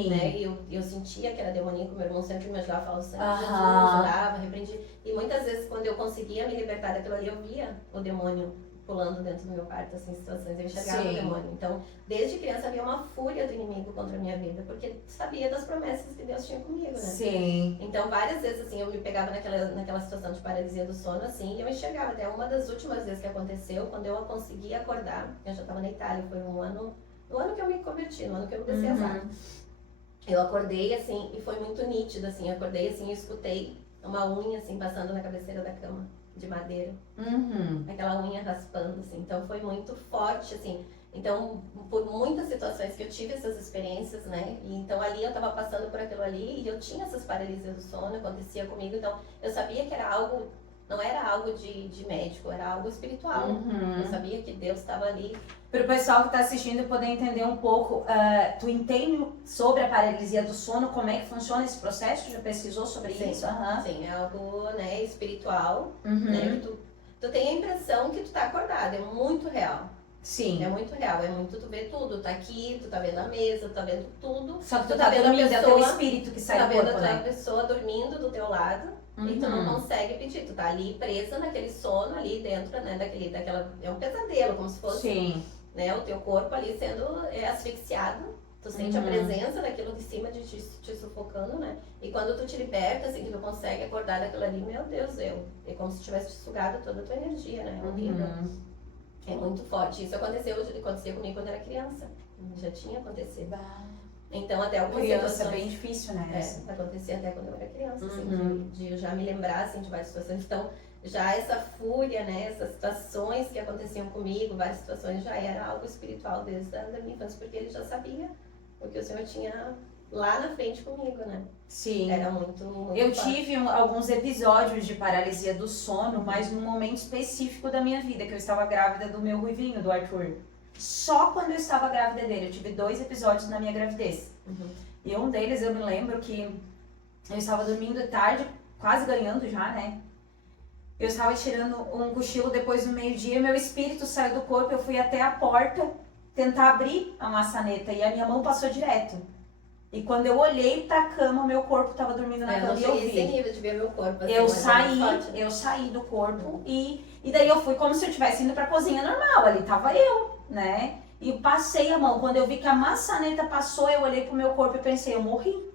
né? E eu sentia que era demoníaco, meu irmão sempre me ajudava, falava assim, Jesus, chorava, repreendia. E muitas vezes, quando eu conseguia me libertar daquilo ali, eu via o demônio pulando dentro do meu quarto, assim, situações, eu enxergava o demônio. Então, desde criança havia uma fúria do inimigo contra a minha vida, porque sabia das promessas que Deus tinha comigo, né? Então, várias vezes, assim, eu me pegava naquela situação de paralisia do sono, assim, e eu enxergava. Até uma das últimas vezes que aconteceu, quando eu consegui acordar, eu já estava na Itália, foi no ano que eu me converti, no ano que eu mudei a eu acordei, assim, e foi muito nítido, assim, eu acordei, assim, e escutei uma unha, assim, passando na cabeceira da cama, de madeira, aquela unha raspando, assim, então foi muito forte, assim, então por muitas situações que eu tive essas experiências, né, e então ali eu tava passando por aquilo ali e eu tinha essas paralisias do sono, acontecia comigo, então eu sabia que era algo, não era algo de médico, era algo espiritual, eu sabia que Deus estava ali. Para o pessoal que está assistindo poder entender um pouco, tu entende sobre a paralisia do sono, como é que funciona esse processo? Já pesquisou sobre isso? Sim, é algo, né, espiritual, né, que tu tem a impressão que tu tá acordado, é muito real. É muito real, é muito, tu vê tudo, tá aqui, tu tá vendo a mesa, tu tá vendo tudo. Só que tu tá vendo dormindo, é o teu espírito que sai do corpo, né? Tu tá vendo a pessoa dormindo do teu lado e tu não consegue pedir, tu tá ali presa naquele sono ali dentro, né, é um pesadelo, como se fosse, né, o teu corpo ali sendo asfixiado, tu sente a presença daquilo de cima de te sufocando, né, e quando tu te liberta, assim, que tu consegue acordar daquilo ali, meu Deus, é como se tivesse te sugado toda a tua energia, né, é horrível. É muito forte. Isso acontecia comigo quando era criança. Já tinha acontecido. Então, até algumas situações... é bem difícil, né? Acontecia até quando eu era criança, assim, de eu já me lembrar, assim, de várias situações. Então, já essa fúria, né, essas situações que aconteciam comigo, várias situações, já era algo espiritual desde a minha infância, porque ele já sabia o que o Senhor tinha lá na frente comigo, né? Sim. Era muito eu tive alguns episódios de paralisia do sono, mas num momento específico da minha vida, que eu estava grávida do meu ruivinho, do Arthur. Só quando eu estava grávida dele, eu tive 2 episódios na minha gravidez. E um deles eu me lembro que eu estava dormindo tarde, quase ganhando já, né? Eu estava tirando um cochilo depois do meio-dia, meu espírito saiu do corpo, eu fui até a porta tentar abrir a maçaneta e a minha mão passou direto. E quando eu olhei pra cama, meu corpo tava dormindo na cama e eu vi. Sem nível de ver meu corpo. Assim, Eu saí do corpo e daí eu fui como se eu estivesse indo pra cozinha normal, ali tava eu, né? E passei a mão, quando eu vi que a maçaneta passou, eu olhei pro meu corpo e pensei, eu morri.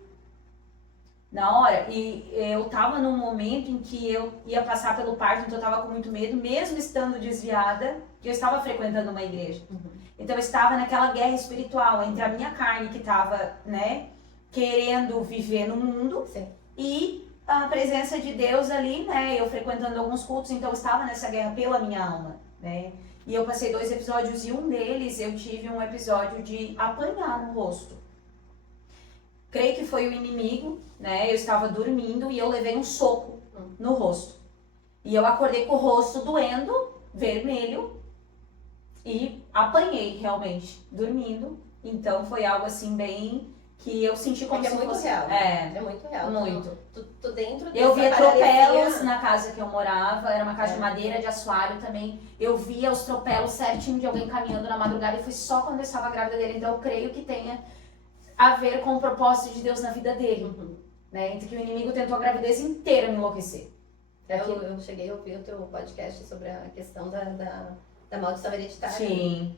Na hora, e eu tava num momento em que eu ia passar pelo parto, então eu tava com muito medo, mesmo estando desviada, que eu estava frequentando uma igreja. Então eu estava naquela guerra espiritual entre a minha carne que estava, né, querendo viver no mundo. Sim. E a presença de Deus ali, né, eu frequentando alguns cultos, então eu estava nessa guerra pela minha alma, né. E eu passei 2 episódios e um deles eu tive um episódio de apanhar no rosto. Creio que foi o inimigo, né, eu estava dormindo e eu levei um soco no rosto. E eu acordei com o rosto doendo, vermelho, e apanhei realmente, dormindo. Então foi algo assim bem que eu senti como se muito fosse... real. É muito real. muito. Tu dentro eu via tropelos parecia... na casa que eu morava, era uma casa de madeira, de assoalho também. Eu via os tropelos certinho de alguém caminhando na madrugada e foi só quando eu estava grávida dele. Então eu creio que tenha a ver com o propósito de Deus na vida dele. Né? Entre que o inimigo tentou a gravidez inteira me enlouquecer. Eu cheguei a ouvir o teu podcast sobre a questão da maldição hereditária. Sim,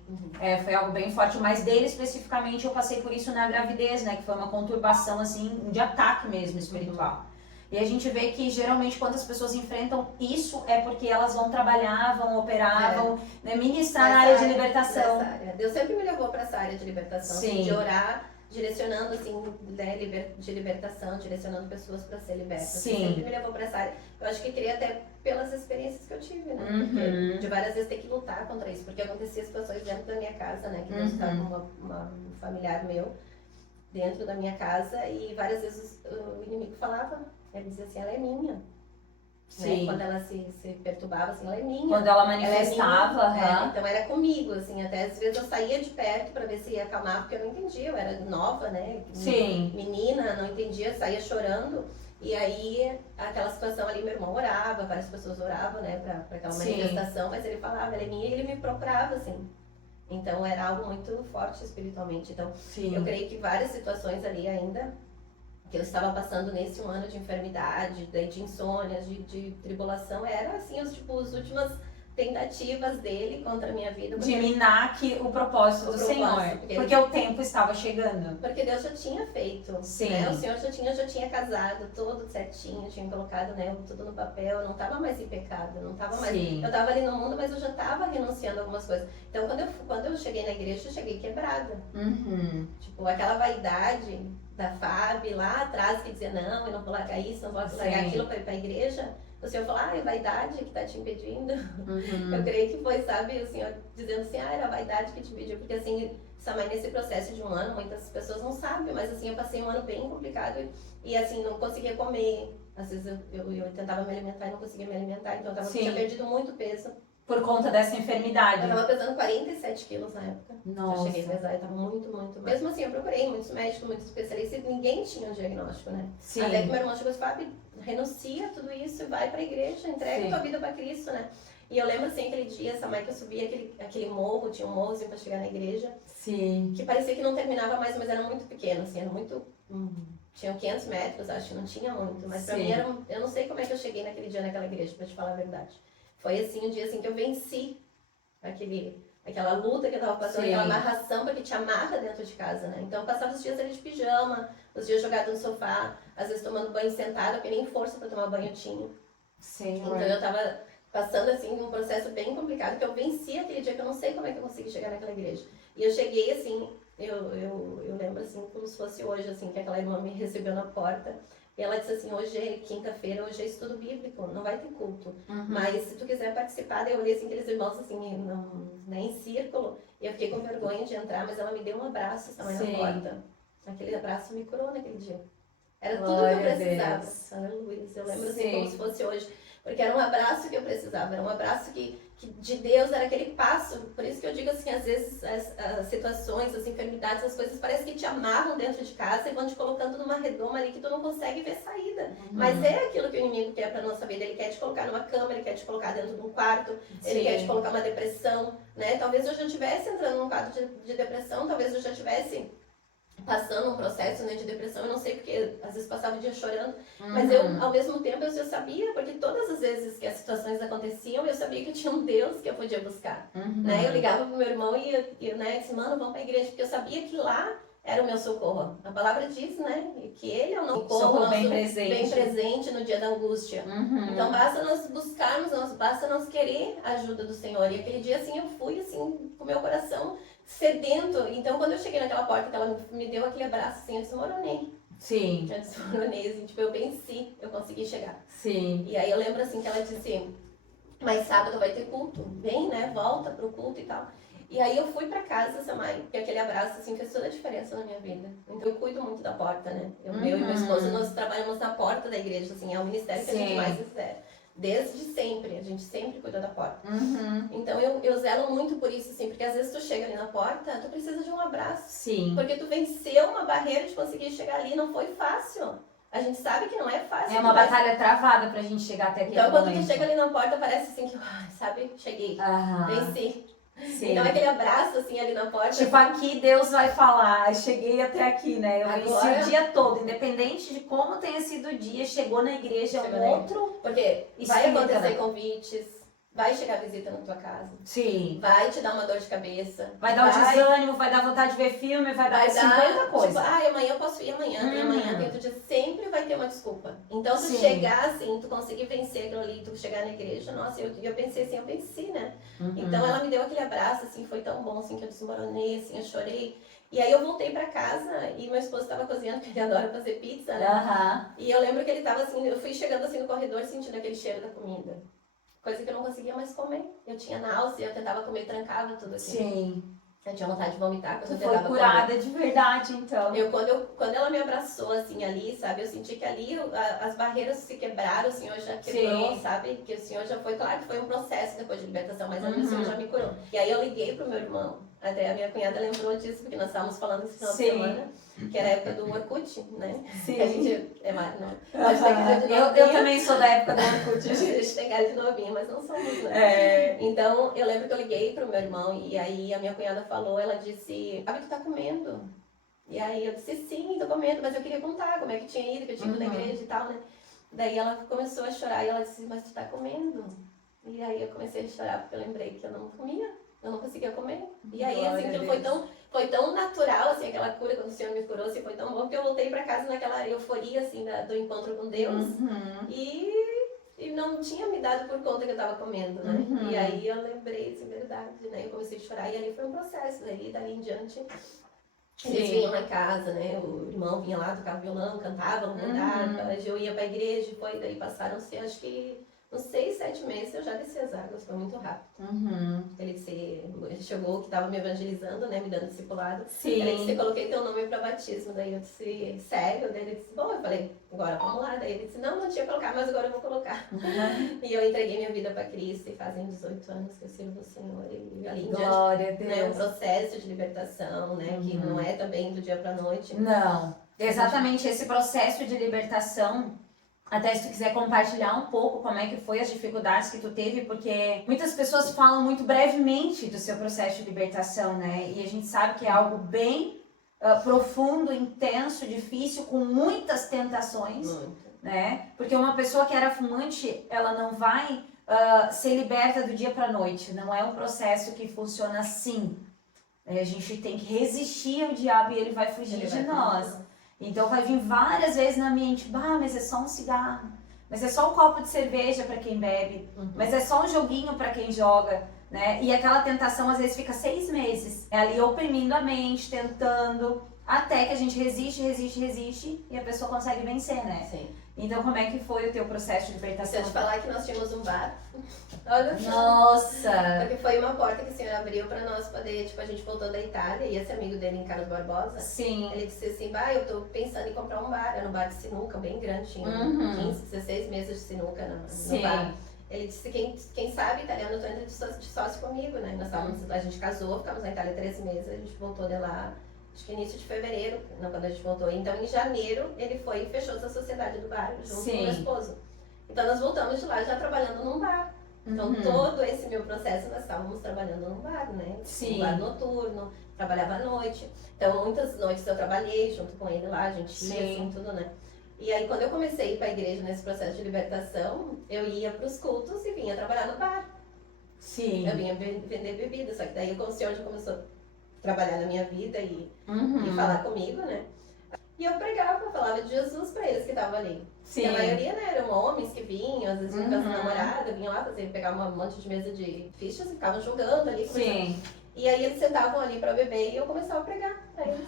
foi algo bem forte, mas dele especificamente eu passei por isso na gravidez, né, que foi uma conturbação assim, de ataque mesmo espiritual. E a gente vê que geralmente quando as pessoas enfrentam isso é porque elas vão trabalhar, vão operar, vão, né, ministrar na área de libertação. Deus sempre me levou para essa área de libertação, assim, de orar, direcionando assim, né, de libertação, direcionando pessoas para ser libertas. Sim. Sempre me levou para essa área. Eu acho que queria até pelas experiências que eu tive, né? Porque de várias vezes ter que lutar contra isso, porque acontecia situações dentro da minha casa, né? Que Deus estava com um familiar meu dentro da minha casa e várias vezes o inimigo falava, ele dizia assim, ela é minha. Né? Quando ela se perturbava, assim, ela é minha. Quando ela manifestava, ela é minha. Então era comigo, assim, até às vezes eu saía de perto para ver se ia acalmar, porque eu não entendia, eu era nova, né? Sim. Menina, não entendia, saía chorando. E aí, aquela situação ali, meu irmão orava, várias pessoas oravam, né, pra aquela manifestação, mas ele falava, ela é minha, e ele me procurava, assim. Então era algo muito forte espiritualmente. Então, eu creio que várias situações ali ainda que eu estava passando nesse 1 ano de enfermidade, de insônia, de tribulação, era assim, as últimas tentativas dele contra a minha vida. De minar o propósito do Senhor. Porque o tempo estava chegando. Porque Deus já tinha feito. Sim. Né? O Senhor já tinha casado tudo certinho, tinha colocado, né, tudo no papel, eu não estava mais em pecado, não estava mais. Eu estava ali no mundo, mas eu já estava renunciando a algumas coisas. Então quando eu cheguei na igreja, eu cheguei quebrada. Tipo, aquela vaidade da Fábio lá atrás que dizia, não, eu não vou largar isso, não vou largar aquilo para ir para a igreja. O Senhor falou, é vaidade que está te impedindo. Eu creio que foi, sabe, o Senhor dizendo assim, era a vaidade que te impediu. Porque assim, Samai, nesse processo de 1 ano, muitas pessoas não sabem, mas assim, eu passei 1 ano bem complicado e assim, não conseguia comer. Às vezes eu tentava me alimentar e não conseguia me alimentar, então eu tinha perdido muito peso. Por conta dessa enfermidade. Eu tava pesando 47 quilos na época. Nossa. Eu cheguei a pesar, eu tava muito. Mesmo assim, eu procurei muitos médicos, muitos especialistas, e ninguém tinha um diagnóstico, né? Sim. Até que meu irmão chegou e falou, renuncia tudo isso e vai pra igreja, entrega tua vida pra Cristo, né? E eu lembro assim, aquele dia, Samai, que eu subi aquele morro, tinha um morrozinho pra chegar na igreja. Sim. Que parecia que não terminava mais, mas era muito pequeno, assim, era muito... Tinham 500 metros, acho que não tinha muito, mas pra mim era... Eu não sei como é que eu cheguei naquele dia naquela igreja, pra te falar a verdade. Foi assim, um dia assim que eu venci aquela luta que eu tava passando, aquela amarração, porque te amarra dentro de casa, né? Então eu passava os dias ali de pijama, os dias jogado no sofá, às vezes tomando banho sentada, porque nem força pra tomar banho eu tinha. Senhor. Então eu tava passando assim um processo bem complicado, que eu venci aquele dia que eu não sei como é que eu consegui chegar naquela igreja. E eu cheguei assim, eu lembro assim, como se fosse hoje, assim, que aquela irmã me recebeu na porta. E ela disse assim, hoje é quinta-feira, hoje é estudo bíblico, não vai ter culto. Mas se tu quiser participar, daí eu olhei assim, aqueles irmãos assim, em círculo, e eu fiquei com vergonha de entrar, mas ela me deu um abraço também na porta. Aquele abraço me curou naquele dia. Era tudo que eu precisava. Aleluia. Eu lembro assim, como se fosse hoje. Porque era um abraço que eu precisava, era um abraço que de Deus, era aquele passo. Por isso que eu digo assim, às vezes as situações, as enfermidades, as coisas parecem que te amarram dentro de casa e vão te colocando numa redoma ali que tu não consegue ver saída. Mas é aquilo que o inimigo quer pra nossa vida. Ele quer te colocar numa cama, ele quer te colocar dentro de um quarto, ele quer te colocar uma depressão, né? Talvez eu já estivesse entrando num quadro de depressão, talvez eu já estivesse passando um processo, né, de depressão. Eu não sei porque às vezes passava o dia chorando, mas eu, ao mesmo tempo, eu sabia, porque todas as vezes que as situações aconteciam, eu sabia que tinha um Deus que eu podia buscar, né? Eu ligava pro meu irmão e né, disse, mano, vamos pra igreja, porque eu sabia que lá era o meu socorro. A palavra diz, né, que ele é o nosso socorro, bem presente no dia da angústia. Então basta nós buscarmos, basta nós querer a ajuda do Senhor. E aquele dia, assim, eu fui, assim, com o meu coração sedento. Então, quando eu cheguei naquela porta, que ela me deu aquele abraço, assim, eu desmoronei. Sim. Eu desmoronei, assim, tipo, eu venci, eu consegui chegar. Sim. E aí eu lembro, assim, que ela disse, mas sábado vai ter culto, vem, né, volta pro culto e tal. E aí eu fui pra casa, Samai, e aquele abraço, assim, fez toda a diferença na minha vida. Então eu cuido muito da porta, né? Eu e meu esposo, nós trabalhamos na porta da igreja, assim, é o ministério que a gente mais espera. Desde sempre, a gente sempre cuida da porta. Então eu zelo muito por isso, assim, porque às vezes tu chega ali na porta, tu precisa de um abraço. Sim. Porque tu venceu uma barreira de conseguir chegar ali, não foi fácil. A gente sabe que não é fácil. É uma batalha travada pra gente chegar até aquele momento. Então quando tu chega ali na porta, parece assim que, sabe, cheguei, venci. Sim. Então aquele abraço assim ali na porta. Tipo, assim, aqui Deus vai falar, cheguei até aqui, né? Eu Agora... venci o dia todo, independente de como tenha sido o dia, chegou na igreja outro. Porque vai acontecer convites, vai chegar visita na tua casa. Sim. Vai te dar uma dor de cabeça. Vai dar um desânimo, vai dar vontade de ver filme, vai dar 50 coisas. Tipo, amanhã eu posso ir, amanhã, tem outro dia. Sempre vai ter uma desculpa. Então, tu chegar assim, tu conseguir vencer aquilo ali, tu chegar na igreja, nossa, eu pensei assim, eu venci, né? Então, ela me deu aquele abraço, assim, foi tão bom, assim, que eu desmoronei, assim, eu chorei. E aí, eu voltei pra casa e meu esposo estava cozinhando, porque ele adora fazer pizza, né? E eu lembro que ele tava assim, eu fui chegando assim no corredor, sentindo aquele cheiro da comida. Coisa que eu não conseguia mais comer. Eu tinha náusea, eu tentava comer, trancava tudo assim. Sim. Eu tinha vontade de vomitar quando eu foi tentava curada comer. de verdade, então. Quando ela me abraçou, assim, ali, sabe? Eu senti que ali as barreiras se quebraram, o Senhor já quebrou, sabe? Que o Senhor já foi, claro que foi um processo depois de libertação, mas ali o Senhor já me curou. E aí eu liguei pro meu irmão. Até a minha cunhada lembrou disso, porque nós estávamos falando esse final de semana, que era a época do Orkut, né? Sim. Que a gente é mais, não. Eu também sou da época do Orkut. A gente tem cara de novinha, mas não somos, né? Então, eu lembro que eu liguei pro meu irmão e aí a minha cunhada falou, ela disse, tu tá comendo? E aí eu disse, sim, tô comendo, mas eu queria contar como é que tinha ido, que eu tinha ido na igreja e tal, né? Daí ela começou a chorar e ela disse, mas tu tá comendo? E aí eu comecei a chorar porque eu lembrei que eu não comia. Eu não conseguia comer. E aí, assim, aquilo foi tão natural, assim, aquela cura, quando o Senhor me curou, assim, foi tão bom que eu voltei pra casa naquela euforia, assim, do encontro com Deus. E não tinha me dado por conta que eu tava comendo, né? E aí eu lembrei, assim, verdade, né? Eu comecei a chorar e ali foi um processo. Dali em diante, eles vinham na casa, né? O irmão vinha lá, tocava violão, cantava no lugar. Eu ia pra igreja, foi, daí passaram-se, acho que... Uns 6, 7 meses eu já desci as águas, foi muito rápido. Ele chegou, que estava me evangelizando, né, me dando discipulado. Ele disse, coloquei teu nome para batismo. Daí eu disse, sério? Daí ele disse, bom, eu falei, agora vamos lá. Daí ele disse, não tinha colocado, mas agora eu vou colocar. E eu entreguei minha vida para Cristo e fazem 18 anos que eu sirvo o Senhor. E ali em diante, né, um processo de libertação, né, que não é também do dia para noite. Não, exatamente esse processo de libertação. Até se tu quiser compartilhar um pouco como é que foi as dificuldades que tu teve, porque muitas pessoas falam muito brevemente do seu processo de libertação, né? E a gente sabe que é algo bem profundo, intenso, difícil, com muitas tentações, né? Porque uma pessoa que era fumante, ela não vai ser liberta do dia para noite. Não é um processo que funciona assim. A gente tem que resistir ao diabo e ele vai fugir de nós. Então vai vir várias vezes na mente, mas é só um cigarro, mas é só um copo de cerveja para quem bebe, mas é só um joguinho para quem joga, né? E aquela tentação às vezes fica 6 meses, ali oprimindo a mente, tentando, até que a gente resiste e a pessoa consegue vencer, né? Sim. Então como é que foi o teu processo de libertação? Se eu te falar que nós tínhamos um bar, olha só. Nossa! Porque foi uma porta que o Senhor abriu pra nós poder, tipo, a gente voltou da Itália e esse amigo dele em Carlos Barbosa, Sim. Ele disse assim, eu tô pensando em comprar um bar, era um bar de sinuca bem grande, tinha 15, 16 mesas de sinuca no bar. Ele disse, quem sabe italiano, tu entra de sócio comigo, né? Nós a gente casou, ficamos na Itália 3 meses, a gente voltou de lá, acho que início de fevereiro, quando a gente voltou. Então, em janeiro, ele foi e fechou essa sociedade do bar, junto com o meu esposo. Então, nós voltamos de lá já trabalhando num bar. Então, todo esse meu processo, nós estávamos trabalhando num bar, né? Sim. Um bar noturno, trabalhava à noite. Então, muitas noites eu trabalhei junto com ele lá, a gente ia, assim, tudo, né? E aí, quando eu comecei a ir para a igreja nesse processo de libertação, eu ia para os cultos e vinha trabalhar no bar. Sim. Eu vinha vender bebida, só que daí o Senhor já começou a trabalhar na minha vida e falar comigo, né? E eu pregava, falava de Jesus para eles que estavam ali. Sim. E a maioria, né, eram homens que vinham, às vezes vinham com essa namorada, vinham lá pegar um monte de mesa de fichas e ficavam jogando ali. Sim. E aí eles sentavam ali para beber e eu começava a pregar pra eles.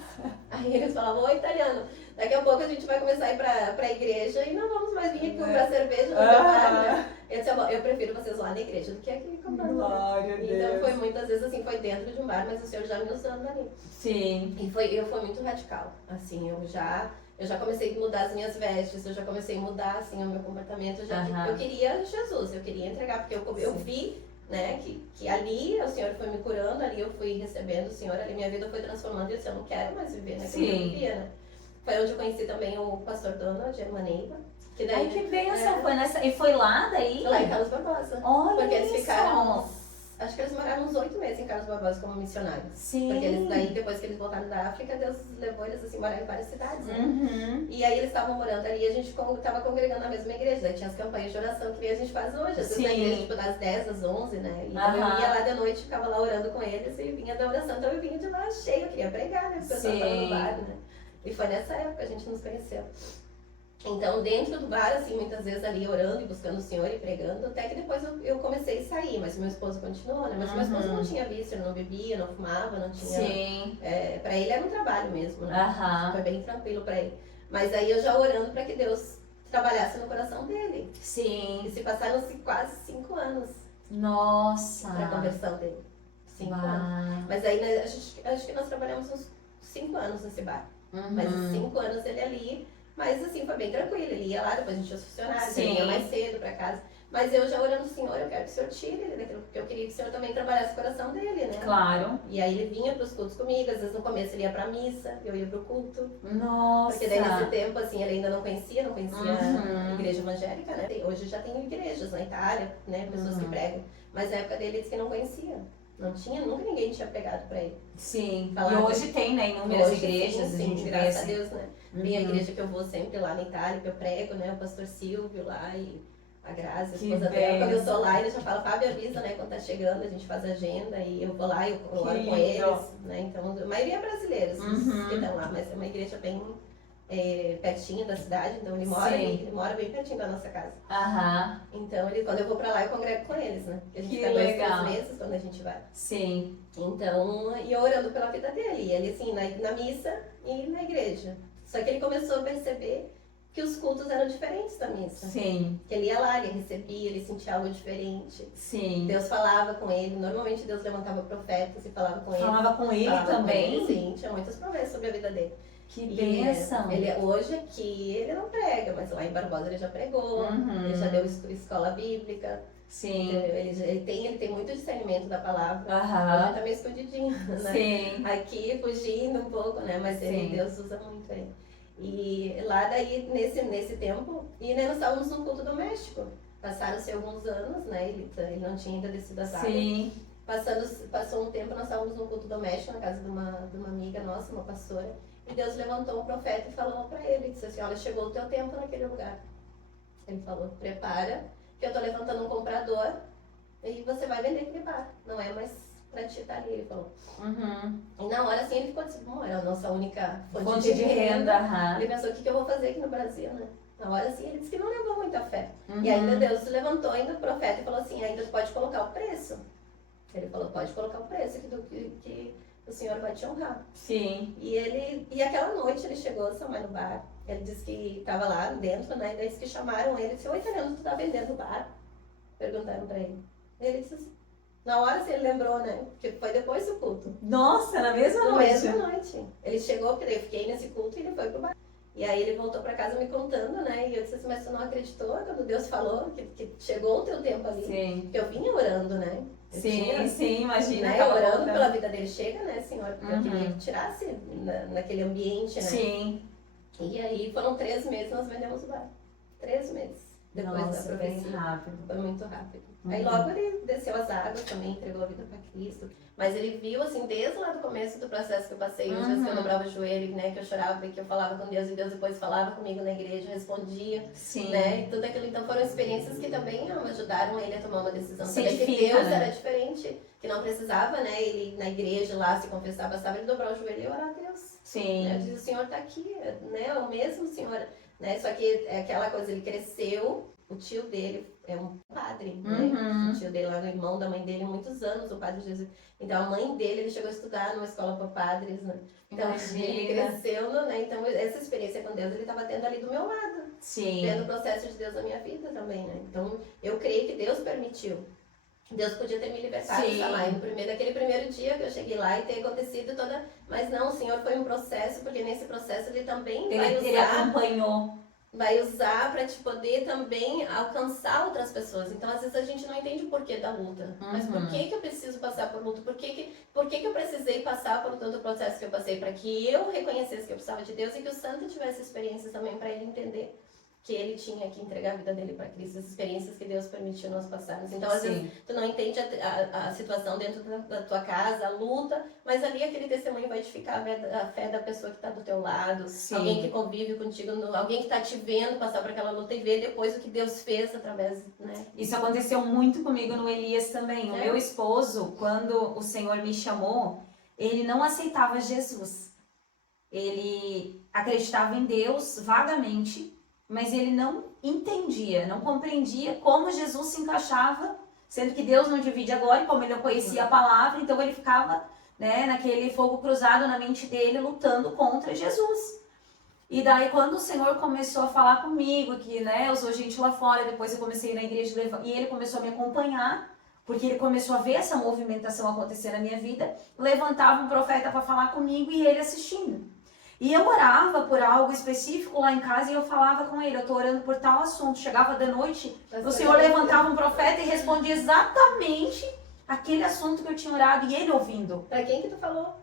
Aí eles falavam, oi, italiano, daqui a pouco a gente vai começar a ir pra igreja e não vamos mais vir aqui comprar cerveja no meu bar, né? Eu disse, eu prefiro vocês lá na igreja do que aqui comprando. Glória a Deus. Então foi muitas vezes assim, foi dentro de um bar, mas o Senhor já me usando ali. Sim. E foi muito radical, assim, eu já comecei a mudar as minhas vestes, eu já comecei a mudar, assim, o meu comportamento, eu queria Jesus, eu queria entregar, porque eu vi, né, que ali o Senhor foi me curando, ali eu fui recebendo o Senhor, ali minha vida foi transformando e eu disse, eu não quero mais viver naquilo que eu vivia, né. Foi onde eu conheci também o pastor Donald, de Hermaneiva, que daí... Ai, que bênção, e foi lá daí? Lá em Carlos Barbosa. Olha porque eles isso. ficaram, acho que eles moraram uns 8 meses em Carlos Barbosa como missionários. Sim. Porque eles daí, depois que eles voltaram da África, Deus levou eles assim, morar em várias cidades, né? E aí eles estavam morando ali e a gente estava congregando na mesma igreja. Daí tinha as campanhas de oração que a gente faz hoje. Às vezes na igreja, tipo, das 10 às 11, né? Então eu ia lá de noite, ficava lá orando com eles e vinha da oração. Então eu vinha de lá cheia, eu queria pregar, né? Porque eu estava no bar, né? E foi nessa época que a gente nos conheceu. Então, dentro do bar, assim, muitas vezes ali orando e buscando o Senhor e pregando, até que depois eu comecei a sair, mas meu esposo continuou, né? Mas meu esposo não tinha vício, ele não bebia, não fumava, não tinha... Sim. Pra ele era um trabalho mesmo, né? Foi bem tranquilo pra ele. Mas aí eu já orando pra que Deus trabalhasse no coração dele. Sim. E se passaram quase 5 anos Nossa. pra conversão dele. 5 anos. Mas aí né, acho que nós trabalhamos uns 5 anos nesse bar. Mas 5 anos ele ali, mas assim, foi bem tranquilo. Ele ia lá, depois a gente tinha os funcionários, ele ia mais cedo pra casa. Mas eu já orando, Senhor, eu quero que o Senhor tire ele daquilo, porque eu queria que o Senhor também trabalhasse o coração dele, né? Claro. E aí ele vinha pros cultos comigo, às vezes no começo ele ia pra missa, eu ia pro culto. Nossa. Porque daí nesse tempo, assim, ele ainda não conhecia a igreja evangélica, né? Hoje já tem igrejas na Itália, né? Pessoas que pregam. Mas na época dele ele disse que não conhecia. Não tinha, nunca ninguém tinha pregado pra ele. Sim. Falar e hoje tem, né? Inúmeras igrejas, sim, a gente graças vê, a Deus, né? Tem a igreja que eu vou sempre lá na Itália, que eu prego, né? O pastor Silvio lá e a Graça, a esposa dela. Quando eu tô lá, ele já fala, Fábio, avisa, né? Quando tá chegando, a gente faz agenda e eu vou lá, eu oro com eles, né? Então, a maioria é brasileiros que estão lá, mas é uma igreja bem pertinho da cidade, então ele mora bem pertinho da nossa casa. Então, quando eu vou pra lá, eu congrego com eles, né? Porque a gente fica 2-3 meses quando a gente vai. Sim. Então, e eu orando pela vida dele, e ele assim, na missa e na igreja. Só que ele começou a perceber que os cultos eram diferentes da missa. Sim. Que ele ia lá, ele recebia, ele sentia algo diferente. Sim. Deus falava com ele, normalmente Deus levantava profetas e falava com ele. Falava com ele também? Sim, tinha muitas promessas sobre a vida dele. Que bênção! Hoje aqui ele não prega, mas lá em Barbosa ele já pregou, ele já deu escola bíblica. Sim. Ele tem muito discernimento da palavra. Ele tá meio escondidinho, né? Sim. Aqui fugindo um pouco, né? Mas Deus usa muito ele. E lá daí, nesse tempo, e nós estávamos num culto doméstico. Passaram-se alguns anos, né? Ele não tinha ainda descido as águas. Sim. Passou um tempo, nós estávamos num culto doméstico na casa de uma amiga nossa, uma pastora. E Deus levantou um profeta e falou pra ele, disse assim, olha, chegou o teu tempo naquele lugar. Ele falou, prepara, que eu tô levantando um comprador e você vai vender aquele bar. Não é mais pra ti estar ali, ele falou. E na hora, assim, ele ficou assim, bom, era a nossa única fonte de renda. Ele pensou, o que eu vou fazer aqui no Brasil, né? Na hora, assim, ele disse que não levou muita fé. E ainda Deus se levantou, ainda o profeta, e falou assim, ainda pode colocar o preço. Ele falou, pode colocar o preço que o Senhor vai te honrar. Sim. E aquela noite ele chegou a Samar no bar. Ele disse que estava lá dentro, né? E daí disse que chamaram ele e disse, oi, italiano, tu tá vendendo o bar? Perguntaram pra ele. Ele disse assim, na hora assim, ele lembrou, né? Porque foi depois do culto. Nossa, na mesma noite? Na mesma noite. Ele chegou, porque daí eu fiquei nesse culto e ele foi pro bar. E aí ele voltou pra casa me contando, né? E eu disse assim, mas tu não acreditou quando Deus falou que chegou o teu tempo ali? Sim. Porque eu vinha orando, né? Sim, imagina. Né? Orando pela vida dele, chega, né, Senhor? Porque eu queria que tirasse naquele ambiente, né? Sim. E aí foram 3 meses, nós vendemos o bar. 3 meses. depois Nossa, da bem profecia. rápido. Foi muito rápido. Aí logo ele desceu as águas também, entregou a vida para Cristo. Mas ele viu, assim, desde lá do começo do processo que eu passei, os dias que eu dobrava o joelho, né, que eu chorava e que eu falava com Deus, e Deus depois falava comigo na igreja, respondia, Sim. né, e tudo aquilo. Então foram experiências que também ajudaram ele a tomar uma decisão. Saber que Edifica, Deus né? era diferente, que não precisava, né, ele na igreja lá se confessar, bastava ele dobrar o joelho e orar a Deus. Sim. Né? Eu disse, o Senhor está aqui, né, o mesmo Senhor, né, só que é aquela coisa, ele cresceu, o tio dele é um padre, né? O tio dele lá, o irmão da mãe dele, muitos anos, o padre Jesus. Então a mãe dele, ele chegou a estudar numa escola para padres, né? Então ele cresceu, né? Então essa experiência com Deus ele estava tendo ali do meu lado. Sim. Vendo o processo de Deus na minha vida também, né? Então eu creio que Deus permitiu. Deus podia ter me libertado, lá, naquele primeiro dia que eu cheguei lá e ter acontecido toda... Mas não, o Senhor foi um processo, porque nesse processo ele também Ele acompanhou. Vai usar para te poder também alcançar outras pessoas. Então, às vezes, a gente não entende o porquê da luta. Mas por que eu preciso passar por luta? Por que eu precisei passar por todo o processo que eu passei? Para que eu reconhecesse que eu precisava de Deus e que o santo tivesse experiências também para ele entender que ele tinha que entregar a vida dele para Cristo, as experiências que Deus permitiu nós passarmos. Então, às vezes, tu não entende a situação dentro da tua casa, a luta, mas ali aquele testemunho vai edificar a fé da pessoa que está do teu lado, alguém que convive contigo, alguém que está te vendo passar por aquela luta e ver depois o que Deus fez através, né? Isso aconteceu muito comigo no Elias também. O meu esposo, quando o Senhor me chamou, ele não aceitava Jesus. Ele acreditava em Deus vagamente, mas ele não entendia, não compreendia como Jesus se encaixava, sendo que Deus não divide agora, e como ele não conhecia a palavra, então ele ficava, né, naquele fogo cruzado na mente dele, lutando contra Jesus. E daí quando o Senhor começou a falar comigo, que, né, usou gente lá fora, depois eu comecei na igreja, e ele começou a me acompanhar, porque ele começou a ver essa movimentação acontecer na minha vida, levantava um profeta para falar comigo e ele assistindo. E eu orava por algo específico lá em casa e eu falava com ele, eu tô orando por tal assunto. Chegava da noite, o Senhor levantava um profeta e respondia exatamente aquele assunto que eu tinha orado e ele ouvindo. Pra quem que tu falou?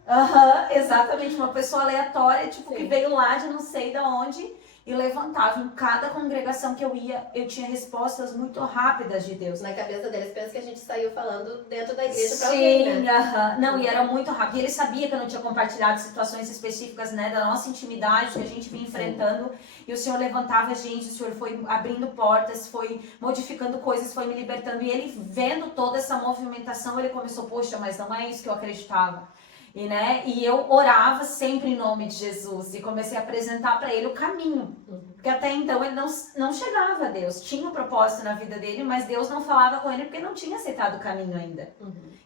Exatamente, uma pessoa aleatória, tipo, que veio lá de não sei de onde e levantava. Em cada congregação que eu ia, eu tinha respostas muito rápidas de Deus. Na cabeça deles, pensa que a gente saiu falando dentro da igreja pra alguém, né? Não, e era muito rápido. E ele sabia que eu não tinha compartilhado situações específicas, né, da nossa intimidade, que a gente vinha enfrentando. E o Senhor levantava a gente, o Senhor foi abrindo portas, foi modificando coisas, foi me libertando. E ele, vendo toda essa movimentação, ele começou, poxa, mas não é isso que eu acreditava. E, né, e eu orava sempre em nome de Jesus e comecei a apresentar para ele o caminho, porque até então ele não chegava a Deus, tinha um propósito na vida dele, mas Deus não falava com ele porque não tinha aceitado o caminho ainda.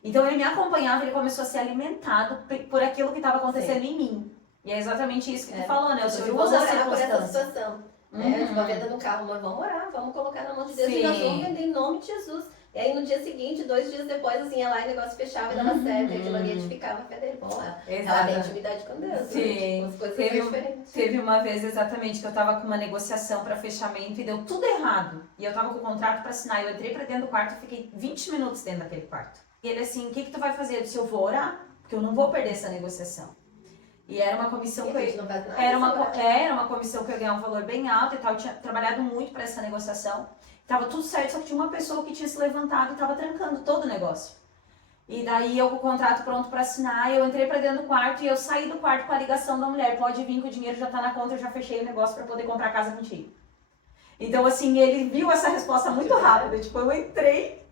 Então ele me acompanhava, ele começou a ser alimentado por aquilo que estava acontecendo em mim. E é exatamente isso que tu falou, né? Eu tive vamos duas orar por essa circunstâncias. situação. Tipo, a venda no carro, mas vamos orar, vamos colocar na mão de Deus e nós vamos vender em nome de Jesus. E aí no dia seguinte, 2 dias depois, assim, ia lá e o negócio fechava e dava certo. E aquilo ali edificava a fé dele. Vamos lá. Ela tem intimidade com Deus. Sim. Né? As coisas são diferentes. Teve uma vez exatamente que eu tava com uma negociação para fechamento e deu tudo errado. E eu tava com o contrato para assinar. Eu entrei para dentro do quarto e fiquei 20 minutos dentro daquele quarto. E ele assim, o que tu vai fazer? Eu disse, eu vou orar, porque eu não vou perder essa negociação. E era uma comissão que eu... Era uma comissão que eu ia ganhar um valor bem alto e tal. Eu tinha trabalhado muito para essa negociação. Tava tudo certo, só que tinha uma pessoa que tinha se levantado e tava trancando todo o negócio. E daí eu com o contrato pronto para assinar, eu entrei para dentro do quarto e eu saí do quarto com a ligação da mulher. Pode vir que o dinheiro já tá na conta, eu já fechei o negócio para poder comprar a casa contigo. Então assim, ele viu essa resposta muito rápida. Tipo, eu entrei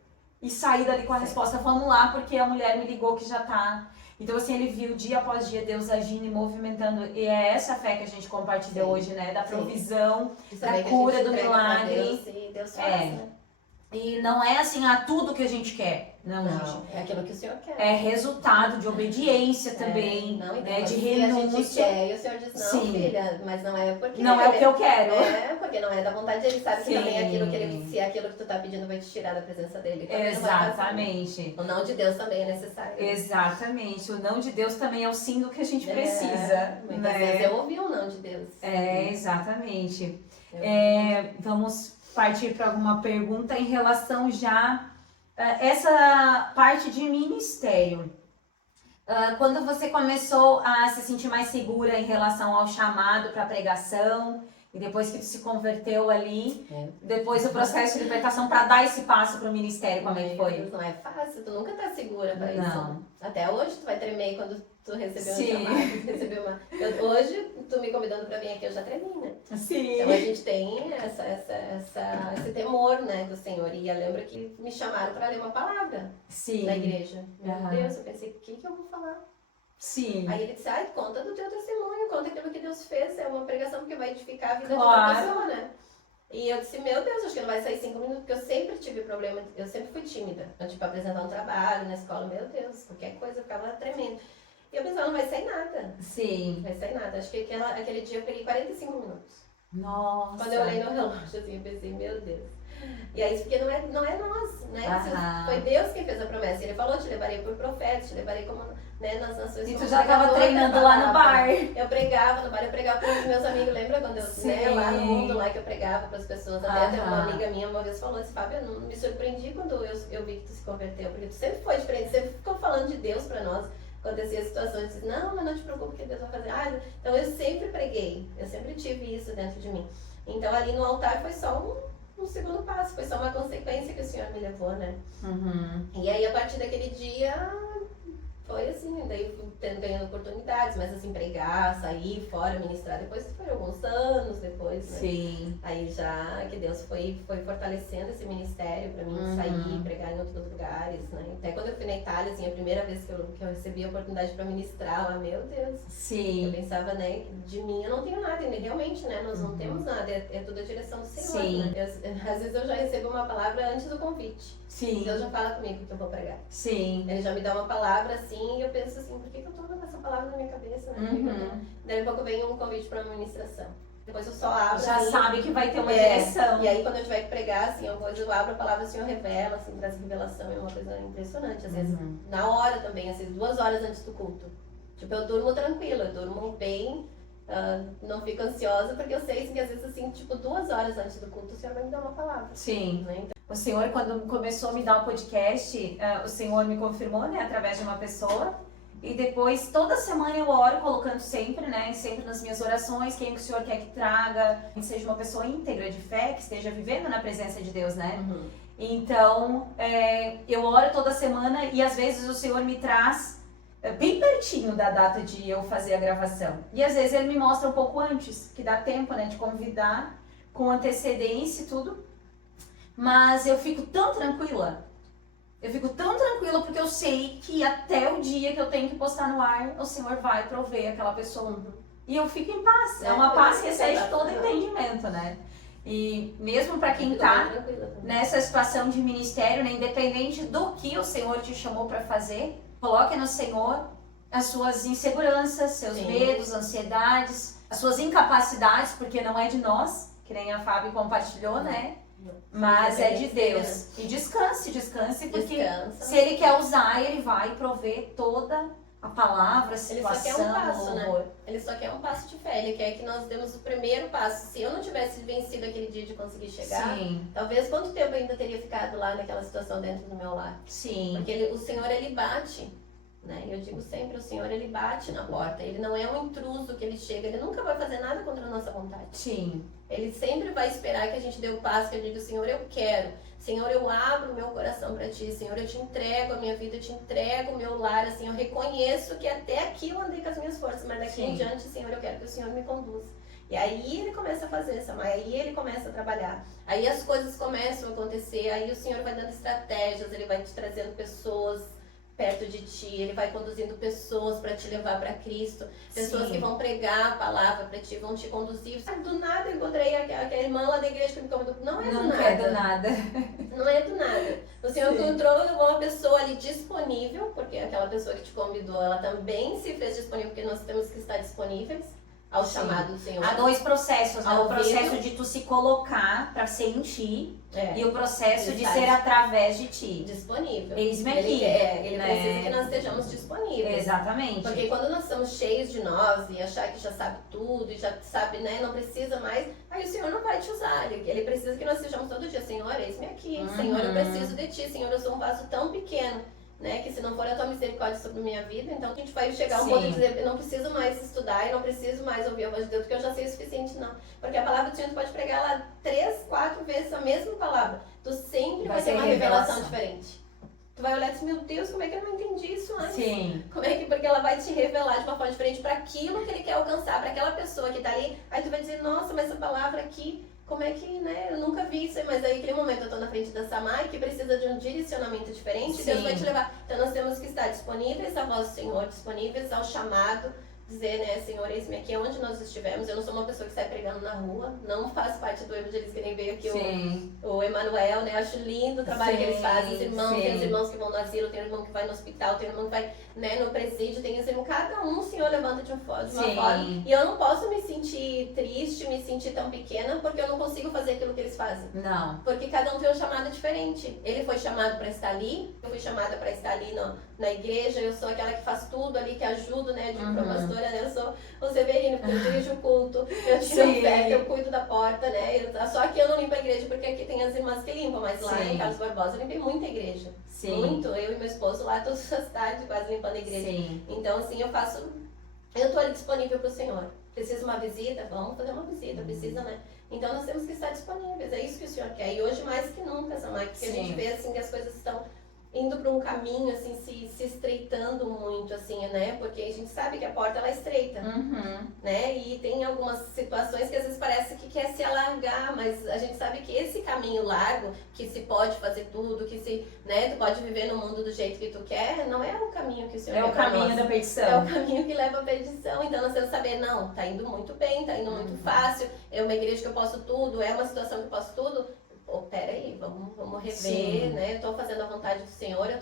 e saí dali com a resposta, vamos lá, porque a mulher me ligou que já tá... Então, assim, ele viu dia após dia Deus agindo e movimentando. E é essa fé que a gente compartilha hoje, né? Da provisão, da cura, do milagre. Deus faz, né? E não é assim, tudo que a gente quer. Não, é aquilo que o Senhor quer. É resultado de obediência também, não, então, né? De renúncia. A gente quer, e o Senhor diz, não, filha, mas não é porque... Não é o que eu quero. É, porque não é da vontade dele, sabe que também é aquilo que ele, se é aquilo que tu tá pedindo vai te tirar da presença dele. Exatamente. O não de Deus também é necessário. Exatamente. O não de Deus também é o sim do que a gente precisa. Muitas vezes eu ouvi o não de Deus. Exatamente. Vamos partir para alguma pergunta em relação já essa parte de ministério. Quando você começou a se sentir mais segura em relação ao chamado para pregação E depois que tu se converteu ali, depois o processo de libertação para dar esse passo pro ministério, como é que foi? Não é fácil, tu nunca tá segura pra Não. isso. Até hoje tu vai tremer quando tu recebeu Sim. um chamado, recebeu uma... hoje, tu me convidando pra vir aqui, eu já tremi, né? Sim. Então a gente tem esse temor, né, do Senhor. E eu lembro que me chamaram pra ler uma palavra Sim. na igreja. Meu Aham. Deus, eu pensei, o que eu vou falar? Sim. Aí ele disse, conta do teu testemunho, conta aquilo que Deus fez, é uma pregação que vai edificar a vida Claro. de outra pessoa, né? E eu disse, meu Deus, acho que não vai sair 5 minutos, porque eu sempre tive problema, eu sempre fui tímida. Eu, tipo, apresentar um trabalho na escola, meu Deus, qualquer coisa eu ficava tremendo. E eu pensava, não vai sair nada, Sim. não vai sair nada. Acho que aquele dia eu peguei 45 minutos. Nossa. Quando eu olhei no relógio, assim, eu pensei, meu Deus. E aí, porque não é nós, né? Aham. Foi Deus quem fez a promessa. Ele falou, te levarei por profeta, te levarei como, né, nas nações. E tu como já tava pregadora treinando da lá no palavra. bar. Eu pregava no bar, eu pregava para os meus amigos. Lembra quando eu, né, lá no mundo, lá que eu pregava para as pessoas? Até uma Aham. amiga minha uma vez falou assim, Fábio, eu não me surpreendi quando eu vi que tu se converteu, porque tu sempre foi diferente, sempre ficou falando de Deus para nós. Acontecia situações, eu disse, não, mas não te preocupe que Deus vai fazer. Então eu sempre preguei, eu sempre tive isso dentro de mim. Então ali no altar foi só um segundo passo, foi só uma consequência que o Senhor me levou, né? Uhum. E aí a partir daquele dia foi assim, daí fui ganhando oportunidades, mas assim, pregar, sair fora, ministrar, depois foi alguns anos depois, né? Sim. Aí já que Deus foi fortalecendo esse ministério pra mim sair, pregar em outros lugares, né? Até quando eu fui na Itália, assim, a primeira vez que eu recebi a oportunidade pra ministrar lá, meu Deus. Eu Sim. pensava, né, de mim eu não tenho nada, e realmente, né, nós não temos nada, é tudo a direção do Senhor, Sim. né? Às vezes eu já recebo uma palavra antes do convite. Sim. Deus já fala comigo que eu vou pregar. Sim. Ele já me dá uma palavra assim e eu penso assim, por que eu tô com essa palavra na minha cabeça, né? Daí a pouco vem um convite pra uma ministração. Depois eu só abro. Já assim, sabe que vai ter uma direção. E aí quando eu tiver que pregar, assim, eu abro a palavra, o Senhor revela, assim, traz revelação, é uma coisa impressionante. Às vezes, na hora também, às vezes 2 horas antes do culto. Tipo, eu durmo tranquila, eu durmo bem, não fico ansiosa, porque eu sei assim, que às vezes, assim, tipo, 2 horas antes do culto, o Senhor vai me dar uma palavra. Sim. Né? O Senhor, quando começou a me dar o podcast, o Senhor me confirmou, né, através de uma pessoa. E depois, toda semana eu oro, colocando sempre, né, sempre nas minhas orações, quem que o Senhor quer que traga, que seja uma pessoa íntegra de fé, que esteja vivendo na presença de Deus, né? Então, eu oro toda semana e às vezes o Senhor me traz bem pertinho da data de eu fazer a gravação. E às vezes Ele me mostra um pouco antes, que dá tempo, né, de convidar com antecedência e tudo. Mas eu fico tão tranquila. Eu fico tão tranquila porque eu sei que até o dia que eu tenho que postar no ar, o Senhor vai prover aquela pessoa. E eu fico em paz. É uma paz que excede todo entendimento, né? E mesmo para quem tá nessa situação de ministério, né, independente do que o Senhor te chamou para fazer, coloque no Senhor as suas inseguranças, seus medos, ansiedades, as suas incapacidades, porque não é de nós, que nem a Fábio compartilhou, né? Mas é de Deus. E descanse, porque se Ele quer usar, Ele vai prover toda a palavra, a situação, Ele só quer um passo, o né? Ele só quer um passo de fé. Ele quer que nós demos o primeiro passo. Se eu não tivesse vencido aquele dia de conseguir chegar, talvez quanto tempo eu ainda teria ficado lá naquela situação dentro do meu lar? Sim. Porque o Senhor, Ele bate. Né? Eu digo sempre, o Senhor, Ele bate na porta. Ele não é um intruso que Ele chega. Ele nunca vai fazer nada contra a nossa vontade. Sim. Ele sempre vai esperar que a gente dê o passo, que eu diga, Senhor, eu quero. Senhor, eu abro o meu coração para Ti. Senhor, eu te entrego a minha vida, eu te entrego o meu lar. Assim, eu reconheço que até aqui eu andei com as minhas forças, mas daqui em diante, Senhor, eu quero que o Senhor me conduza. E aí Ele começa a fazer essa, aí Ele começa a trabalhar. Aí as coisas começam a acontecer, aí o Senhor vai dando estratégias, Ele vai te trazendo pessoas perto de ti, Ele vai conduzindo pessoas para te levar para Cristo, pessoas que vão pregar a palavra para ti, vão te conduzir. Do nada eu encontrei aquela irmã lá da igreja que me convidou. Não é do nada. É do nada. Não é do nada. O Senhor encontrou uma pessoa ali disponível, porque aquela pessoa que te convidou, ela também se fez disponível, porque nós temos que estar disponíveis ao chamado do Senhor. Há 2 processos, né? Ao O processo vivo. de tu se colocar para ser em ti e o processo de Exato. ser através de ti. Disponível. Eis-me aqui. Ele né? precisa que nós estejamos disponíveis. Exatamente. Porque quando nós estamos cheios de nós e achar que já sabe tudo e já sabe, né, não precisa mais, aí o Senhor não vai te usar. Ele precisa que nós sejamos todo dia, Senhor, eis-me aqui. Senhor, eu preciso de Ti. Senhor, eu sou um vaso tão pequeno, né, que se não for a Tua misericórdia sobre a minha vida, então a gente vai chegar a um ponto de dizer, eu não preciso mais estudar, eu não preciso preciso mais ouvir a voz de Deus, porque eu já sei o suficiente, não. Porque a palavra do Senhor, tu pode pregar ela 3, 4 vezes a mesma palavra. Tu sempre vai ter uma revelação diferente. Tu vai olhar e dizer, meu Deus, como é que eu não entendi isso antes? Sim. Como é que, porque ela vai te revelar de uma forma diferente para aquilo que ele quer alcançar, para aquela pessoa que tá ali. Aí tu vai dizer, nossa, mas essa palavra aqui, como é que, né, eu nunca vi isso aí. Mas aí, naquele momento, eu tô na frente da Samai, que precisa de um direcionamento diferente, Sim. Deus vai te levar. Então, nós temos que estar disponíveis à voz do Senhor, disponíveis ao chamado, dizer, né, Senhor, eis-me aqui onde nós estivermos. Eu não sou uma pessoa que sai pregando na rua, não faço parte do evangelismo, que nem veio aqui o Emanuel, né, acho lindo o trabalho que eles fazem, os irmãos, tem os irmãos que vão no asilo, tem o irmão que vai no hospital, tem o irmão que vai, né, no presídio, tem os irmãos, cada um o Senhor levanta de uma forma, e eu não posso me sentir triste, me sentir tão pequena, porque eu não consigo fazer aquilo que eles fazem. Não. Porque cada um tem um chamado diferente. Ele foi chamado para estar ali, eu fui chamada para estar ali na igreja, eu sou aquela que faz tudo ali, que ajudo, né, de pastora, né, eu sou o Severino, porque eu dirijo o culto, eu tiro o pé, eu cuido da porta, né, só que eu não limpo a igreja, porque aqui tem as irmãs que limpam, mas lá em Carlos Barbosa eu limpei muita igreja. Sim. Muito, eu e meu esposo lá todas as tardes quase limpando a igreja. Sim. Então, assim, eu tô ali disponível pro Senhor. Precisa uma visita? Vamos fazer uma visita, precisa, né? Então nós temos que estar disponíveis, é isso que o Senhor quer. E hoje mais que nunca, Samai, porque a gente vê assim que as coisas estão indo para um caminho, assim, se estreitando muito, assim, né? Porque a gente sabe que a porta, ela é estreita, né? E tem algumas situações que às vezes parece que quer se alargar, mas a gente sabe que esse caminho largo, que se pode fazer tudo, que se, né, tu pode viver no mundo do jeito que tu quer, não é o caminho que o Senhor quer. É o caminho da perdição. É o caminho que leva à perdição. Então nós temos que saber, não, tá indo muito bem, tá indo muito fácil, é uma igreja que eu posso tudo, é uma situação que eu posso tudo. Peraí, vamos rever, né? Eu tô fazendo a vontade do Senhor, eu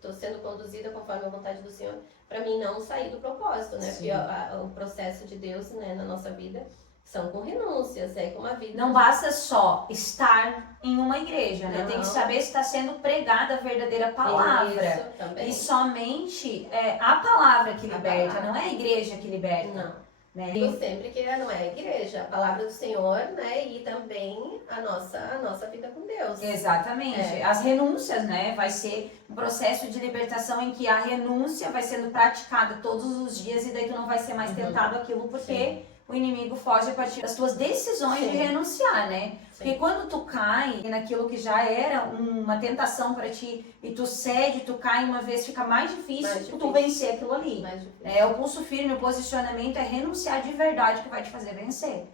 tô sendo conduzida conforme a vontade do Senhor, para mim não sair do propósito, né? Sim. Porque o processo de Deus, né, na nossa vida são com renúncias, é com uma vida. Não basta só estar em uma igreja, né? Não. Tem que saber se está sendo pregada a verdadeira palavra. Isso, também. E somente a palavra que liberta, não é a igreja que liberta. Não. Né? Digo sempre que não é a igreja, a palavra do Senhor, né? E também a nossa vida com Deus. Exatamente. As renúncias, né? Vai ser um processo de libertação em que a renúncia vai sendo praticada todos os dias e daí tu não vai ser mais tentado aquilo porque o inimigo foge a partir das tuas decisões de renunciar, né? Porque quando tu cai naquilo que já era uma tentação para ti e tu cede, tu cai uma vez, fica mais difícil tu vencer aquilo ali. O pulso firme, o posicionamento é renunciar de verdade que vai te fazer vencer.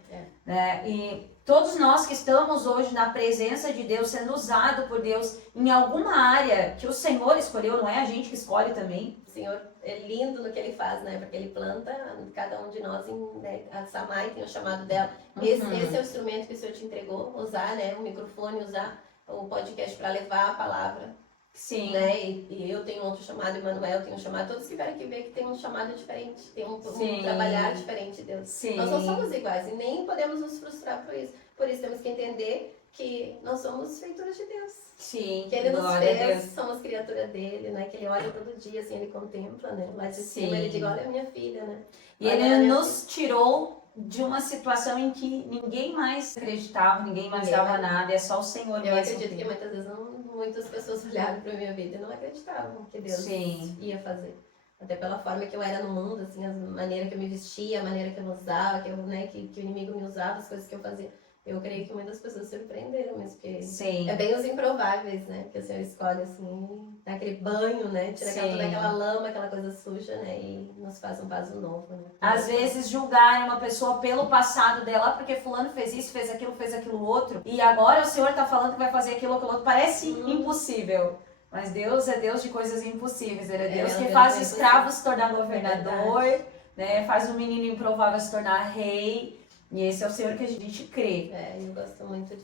Né? E todos nós que estamos hoje na presença de Deus, sendo usado por Deus em alguma área que o Senhor escolheu, não é a gente que escolhe também. O Senhor é lindo no que Ele faz, né? Porque Ele planta cada um de nós, né? A Samai tem o chamado dela. Esse é o instrumento que o Senhor te entregou, usar, né? O microfone, usar o podcast para levar a palavra. Sim. Né? E eu tenho outro chamado, Emanuel tem um chamado. Todos que vieram aqui ver que tem um chamado diferente, tem um trabalhar diferente, Deus. Sim. Nós não somos iguais e nem podemos nos frustrar por isso. Por isso temos que entender que nós somos feituras de Deus. Sim. Que Ele nos fez, somos criatura dele, né? Que Ele olha todo dia, assim, Ele contempla, né? Lá de cima Ele diz, olha a minha filha, né? E Ele nos tirou de uma situação em que ninguém mais acreditava, ninguém mais dava nada, é só o Senhor mesmo. Eu acredito que muitas vezes muitas pessoas olharam para minha vida e não acreditavam que Deus ia fazer. Até pela forma que eu era no mundo, assim, a maneira que eu me vestia, a maneira que eu usava, que o inimigo me usava, as coisas que eu fazia. Eu creio que muitas pessoas se surpreenderam mesmo, porque é bem os improváveis, né? Que o Senhor escolhe, assim, dá aquele banho, né? Tira toda aquela lama, aquela coisa suja, né? E nos faz um vaso novo, né? Às vezes julgar uma pessoa pelo passado dela, porque fulano fez isso, fez aquilo outro, e agora o Senhor tá falando que vai fazer aquilo outro, parece impossível. Mas Deus é Deus de coisas impossíveis, Ele é Deus que faz escravo se tornar governador, né? Faz um menino improvável se tornar rei. E esse é o Senhor que a gente crê. Eu gosto muito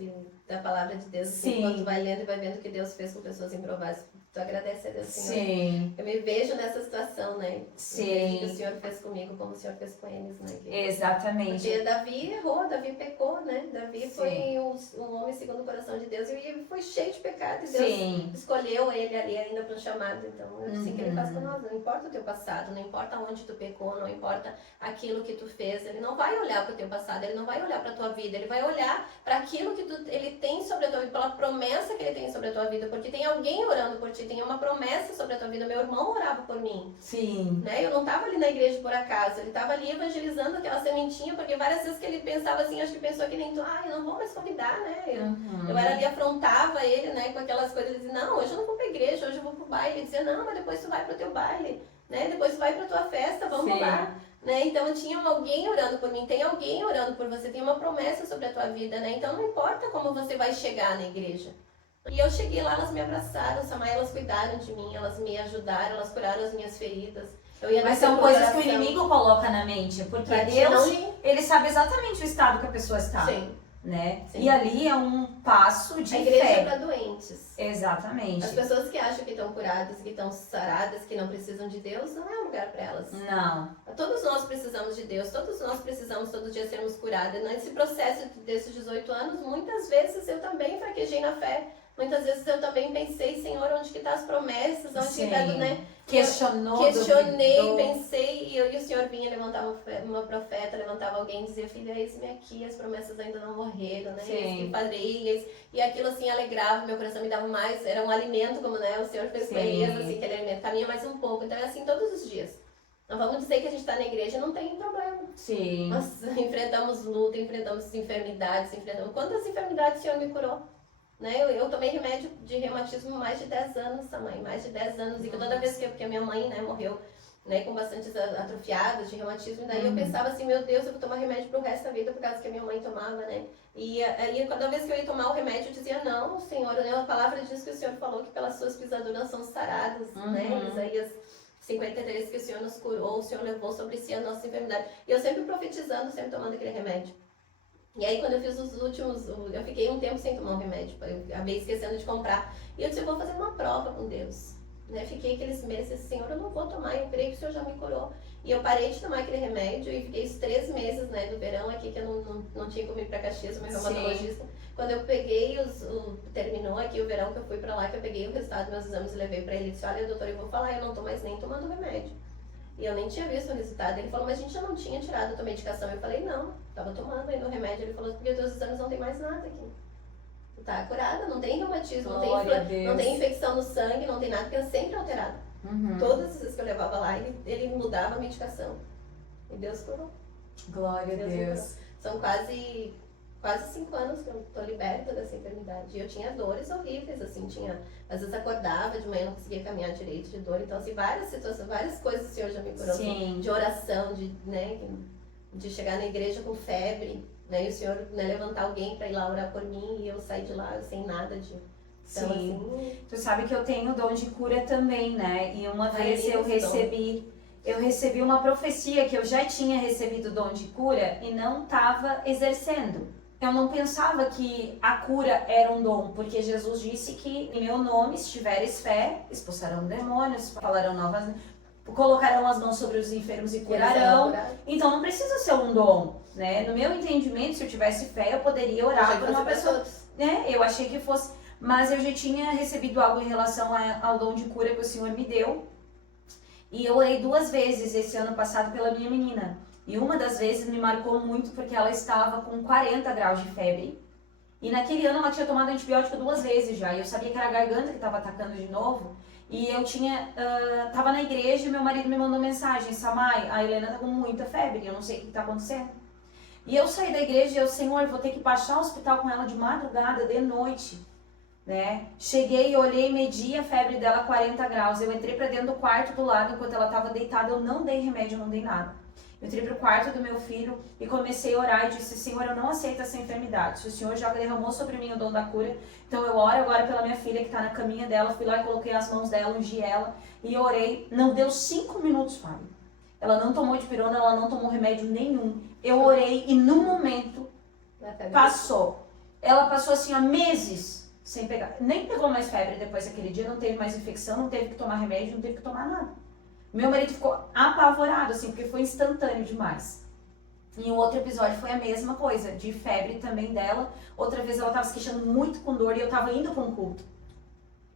da palavra de Deus. Assim, quando tu vai lendo e vai vendo o que Deus fez com pessoas improváveis, tu agradece a Deus, Senhor. Sim. Eu me vejo nessa situação, né? Sim. Eu vejo que o Senhor fez comigo como o Senhor fez com eles, né? Exatamente. Porque Davi errou, Davi pecou, né? Davi foi um homem segundo o coração de Deus e ele foi cheio de pecado. E Deus escolheu ele ali ainda para um chamado. Então, é assim que Ele faz com nós. Não importa o teu passado, não importa onde tu pecou, não importa aquilo que tu fez. Ele não vai olhar para o teu passado, Ele não vai olhar para a tua vida. Ele vai olhar para aquilo que Ele tem sobre a tua vida, pela promessa que Ele tem sobre a tua vida. Porque tem alguém orando por ti, tem uma promessa sobre a tua vida. Meu irmão orava por mim. Sim. Né? Eu não estava ali na igreja por acaso, ele estava ali evangelizando aquela sementinha, porque várias vezes que ele pensava assim, acho que pensou que nem tu, eu não vou mais convidar, né? Eu era ali, afrontava ele, né, com aquelas coisas, ele dizia, não, hoje eu não vou pra igreja, hoje eu vou pro baile. Ele dizia, não, mas depois tu vai pro teu baile, né? Depois tu vai pra tua festa, vamos lá. Né? Então tinha alguém orando por mim, tem alguém orando por você, tem uma promessa sobre a tua vida, né? Então não importa como você vai chegar na igreja. E eu cheguei lá, elas me abraçaram, Samai, elas cuidaram de mim, elas me ajudaram, elas curaram as minhas feridas. Mas são coisas que o inimigo coloca na mente, porque Deus, ele sabe exatamente o estado que a pessoa está. Sim. Né? Sim. E ali é um passo de fé. A igreja fé. é para doentes. Exatamente. As pessoas que acham que estão curadas, que estão saradas, que não precisam de Deus, não é um lugar para elas. Não. Todos nós precisamos de Deus, todos nós precisamos todo dia sermos curadas. Nesse processo desses 18 anos, muitas vezes eu também fraquejei na fé. Muitas vezes eu também pensei, Senhor, onde que tá as promessas? Onde que tá, né? Questionei, pensei, e o Senhor vinha, levantava uma profeta, levantava alguém e dizia, filha, eis-me aqui, as promessas ainda não morreram, né? Eis que farei, e aquilo assim alegrava meu coração, me dava mais, era um alimento, como né, o Senhor fez com Elias, assim, aquele alimento, caminha mais um pouco, então é assim todos os dias. Não vamos dizer que a gente está na igreja e não tem problema. Sim. Nós enfrentamos luta, enfrentamos enfermidades, Quantas enfermidades o Senhor me curou? Né? Eu tomei remédio de reumatismo mais de 10 anos também, mais de 10 anos. E toda vez que a minha mãe, né, morreu, né, com bastante atrofiadas de reumatismo, daí eu pensava assim, meu Deus, eu vou tomar remédio pro resto da vida por causa que a minha mãe tomava, né? E aí, cada vez que eu ia tomar o remédio, eu dizia, não, Senhor, né, a palavra diz que o Senhor falou que pelas suas pisaduras são saradas, né? Isaías 53, que o Senhor nos curou, o Senhor levou sobre si a nossa enfermidade. E eu sempre profetizando, sempre tomando aquele remédio. E aí quando eu fiz os últimos, eu fiquei um tempo sem tomar o remédio, eu acabei esquecendo de comprar. E eu disse, eu vou fazer uma prova com Deus. Né? Fiquei aqueles meses, Senhor, eu não vou tomar, eu creio que o Senhor já me curou. E eu parei de tomar aquele remédio e fiquei os 3 meses, né, do verão aqui, que eu não tinha como ir pra Caxias, o meu reumatologista. Quando eu peguei, terminou aqui o verão que eu fui pra lá, que eu peguei o resultado dos meus exames e levei pra ele, disse, olha, doutor, eu vou falar, eu não tô mais nem tomando remédio. E eu nem tinha visto o resultado. Ele falou, mas a gente já não tinha tirado a tua medicação. Eu falei, não, tava tomando ainda o remédio. Ele falou, porque os teus exames não tem mais nada aqui. Tu tá curada, não tem reumatismo, não tem infecção no sangue, não tem nada, porque é sempre alterado. Todas as vezes que eu levava lá, ele mudava a medicação. E Deus curou. Glória a Deus. São quase 5 anos que eu tô liberta dessa enfermidade. E eu tinha dores horríveis, assim, às vezes acordava de manhã, não conseguia caminhar direito de dor. Então, assim, várias situações, várias coisas o Senhor já me curou. Sim. De oração, de chegar na igreja com febre, né? E o Senhor, né, levantar alguém para ir lá orar por mim e eu sair de lá sem nada de... Então, sim. Assim, tu sabe que eu tenho o dom de cura também, né? E uma vez eu recebi uma profecia que eu já tinha recebido o dom de cura e não estava exercendo. Eu não pensava que a cura era um dom, porque Jesus disse que em meu nome, se tiveres fé, expulsarão demônios, falarão novas, colocarão as mãos sobre os enfermos e curarão. Então não precisa ser um dom, né? No meu entendimento, se eu tivesse fé, eu poderia orar por uma pessoa, né? Eu achei que fosse, mas eu já tinha recebido algo em relação ao dom de cura que o Senhor me deu. E eu orei 2 vezes esse ano passado pela minha menina. E uma das vezes me marcou muito porque ela estava com 40 graus de febre. E naquele ano ela tinha tomado antibiótico 2 vezes já. E eu sabia que era a garganta que estava atacando de novo. E eu tava na igreja e meu marido me mandou mensagem. Samai, a Helena tá com muita febre, eu não sei o que tá acontecendo. E eu saí da igreja e eu, Senhor, vou ter que baixar ao hospital com ela de madrugada, de noite. Né? Cheguei, olhei, medi a febre dela 40 graus. Eu entrei pra dentro do quarto do lado enquanto ela tava deitada. Eu não dei remédio, não dei nada. Eu entrei pro quarto do meu filho e comecei a orar e disse, Senhor, eu não aceito essa enfermidade. Se o Senhor já derramou sobre mim o dom da cura, então eu oro agora pela minha filha que tá na caminha dela. Fui lá e coloquei as mãos dela, ungi ela e orei. Não deu 5 minutos, Fábio. Ela não tomou dipirona, ela não tomou remédio nenhum. Eu orei e no momento passou. Ela passou assim há meses sem pegar. Nem pegou mais febre depois daquele dia, não teve mais infecção, não teve que tomar remédio, não teve que tomar nada. Meu marido ficou apavorado, assim, porque foi instantâneo demais. E o outro episódio foi a mesma coisa, de febre também dela. Outra vez ela tava se queixando muito com dor e eu tava indo para um culto.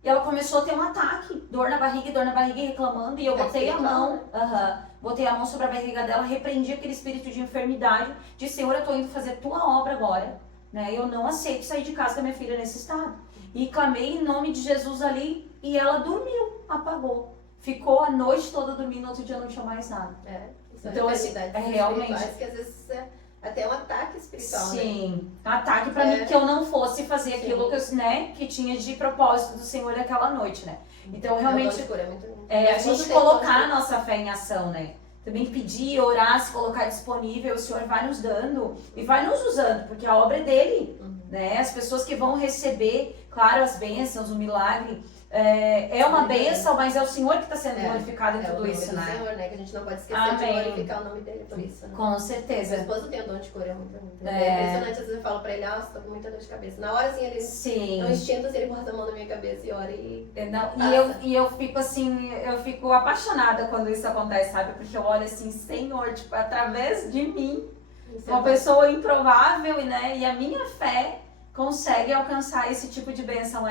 E ela começou a ter um ataque, dor na barriga e reclamando. E eu botei a mão, botei a mão sobre a barriga dela, repreendi aquele espírito de enfermidade. Disse, Senhor, eu tô indo fazer tua obra agora, né? Eu não aceito sair de casa com a minha filha nesse estado. E clamei em nome de Jesus ali e ela dormiu, apagou. Ficou a noite toda dormindo, outro dia não tinha mais nada. Então, assim, realmente... que às vezes é até um ataque espiritual, sim, ataque pra mim, que eu não fosse fazer aquilo que, que tinha de propósito do Senhor naquela noite, né? Então, realmente, a gente colocar a nossa fé em ação, né? Também pedir, orar, se colocar disponível, o Senhor vai nos dando e vai nos usando, porque a obra é dele, né? As pessoas que vão receber, claro, as bênçãos, o milagre, é uma bênção, mas é o Senhor que está sendo glorificado em tudo isso, né? É o Senhor, né? Que a gente não pode esquecer de glorificar o nome dele por isso, né? Com certeza. Meu esposo tem o dom de cura, muito. É impressionante, às vezes eu falo pra ele, nossa, tô com muita dor de cabeça. Na hora, assim, ele, no instinto, assim, ele bota a mão na minha cabeça e ora e eu fico assim, eu fico apaixonada quando isso acontece, sabe? Porque eu olho assim, Senhor, tipo, através de mim, uma pessoa improvável, né? E a minha fé consegue alcançar esse tipo de bênção.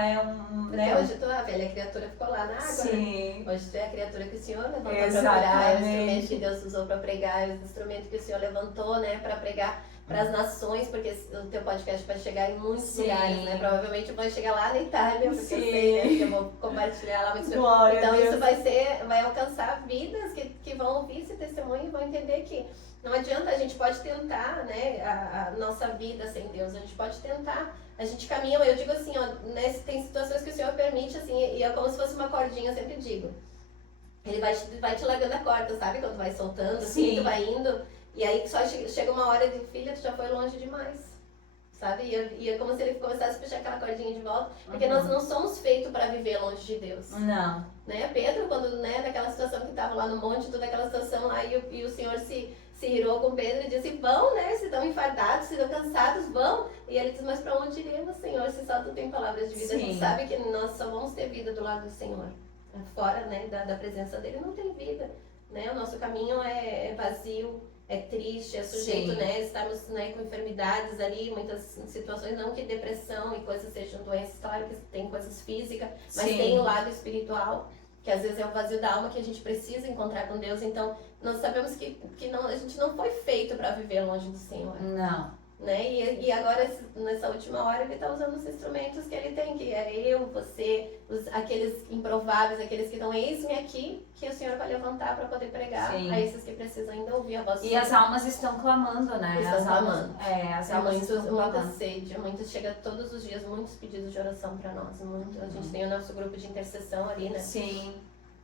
Porque hoje a velha criatura ficou lá na água, sim, né? Hoje tu é a criatura que o Senhor levantou para pregar, é o instrumento que Deus usou para pregar, é o instrumento que o Senhor levantou, né, para pregar para as nações, porque o teu podcast vai chegar em muitos lugares, né? Provavelmente vai chegar lá na Itália, porque eu sei, né, que eu vou compartilhar lá muito. Então isso vai alcançar vidas que vão ouvir esse testemunho e vão entender que não adianta, a gente pode tentar, né, a nossa vida sem Deus, a gente pode tentar, a gente caminha, eu digo assim, ó, tem situações que o Senhor permite, assim, e é como se fosse uma cordinha, eu sempre digo, ele vai te largando a corda, sabe, quando vai soltando, assim, tu vai indo, e aí só chega uma hora de, filha, tu já foi longe demais, sabe, e é como se ele começasse a puxar aquela cordinha de volta, porque nós não somos feitos para viver longe de Deus. Não. Né, Pedro, quando, né, naquela situação que estava lá no monte, toda aquela situação lá, e o Senhor se irou com Pedro e disse, vão, né, se estão enfardados, se estão cansados, vão. E ele diz, mas para onde iremos, Senhor, se só tu tem palavras de vida? Sim. A gente sabe que nós só vamos ter vida do lado do Senhor. Fora, né, da presença dele não tem vida, né, o nosso caminho é vazio, é triste, é sujeito, né, estarmos, né, com enfermidades ali, muitas situações, não que depressão e coisas sejam doenças, claro que tem coisas físicas, mas tem o lado espiritual, que às vezes é o vazio da alma que a gente precisa encontrar com Deus. Então, nós sabemos que não, a gente não foi feito para viver longe do Senhor. Não. Né? E agora, nessa última hora, ele está usando os instrumentos que ele tem, que é eu, você, aqueles improváveis, aqueles que estão, eis-me aqui, que o Senhor vai levantar para poder pregar a esses que precisam ainda ouvir a voz do Senhor. E as almas estão clamando, né? Estão clamando. As almas estão clamando. Muita sede, chega todos os dias muitos pedidos de oração para nós. A gente tem o nosso grupo de intercessão ali, né? Sim.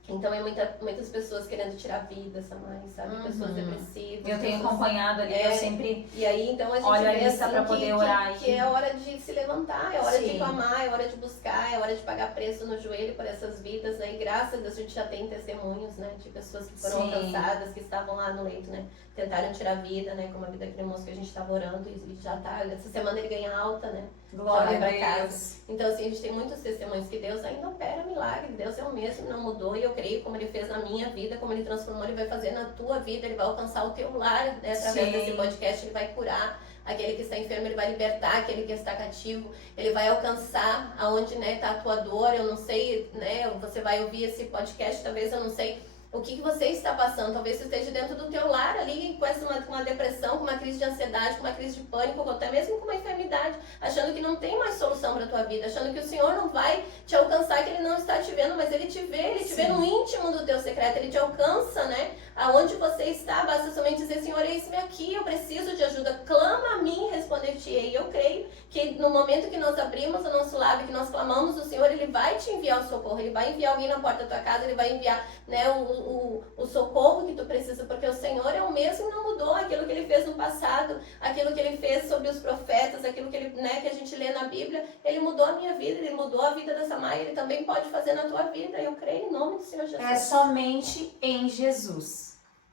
Então é muitas pessoas querendo tirar vida, mãe, sabe? Pessoas depressivas. Eu tenho acompanhado ali, eu sempre. E aí então a gente olha vê a lista assim, para poder orar. Que é hora de se levantar, é hora de clamar, é hora de buscar, é hora de pagar preço no joelho por essas vidas, né? E graças a Deus a gente já tem testemunhos, né? De pessoas que foram alcançadas, que estavam lá no leito, né? Tentaram tirar a vida, né? Como a vida daquele moço que a gente estava orando e já tá. Essa semana ele ganha alta, né? Glória pra casa. Então, assim, a gente tem muitos testemunhos que Deus ainda opera milagre. Deus é o mesmo, não mudou. E eu creio, como Ele fez na minha vida, como Ele transformou, Ele vai fazer na tua vida. Ele vai alcançar o teu lar, né? Através desse podcast, Ele vai curar aquele que está enfermo, Ele vai libertar aquele que está cativo. Ele vai alcançar aonde, né, está a tua dor. Eu não sei, né? Você vai ouvir esse podcast, talvez eu não sei o que você está passando. Talvez você esteja dentro do teu lar ali com uma depressão, com uma crise de ansiedade, com uma crise de pânico, ou até mesmo com uma enfermidade, achando que não tem mais solução para a tua vida, achando que o Senhor não vai te alcançar, que Ele não está te vendo, mas Ele te vê no íntimo do teu secreto, Ele te alcança, né? Aonde você está, basta somente dizer, Senhor, eis-me aqui, eu preciso de ajuda, clama a mim, responder-te-ei. E eu creio que no momento que nós abrimos o nosso lábio, que nós clamamos, o Senhor, Ele vai te enviar o socorro, Ele vai enviar alguém na porta da tua casa, Ele vai enviar, né, o socorro que tu precisa, porque o Senhor é o mesmo e não mudou. Aquilo que Ele fez no passado, aquilo que Ele fez sobre os profetas, aquilo que Ele, né, que a gente lê na Bíblia, Ele mudou a minha vida, Ele mudou a vida dessa mãe, Ele também pode fazer na tua vida. Eu creio em nome do Senhor Jesus. É somente em Jesus.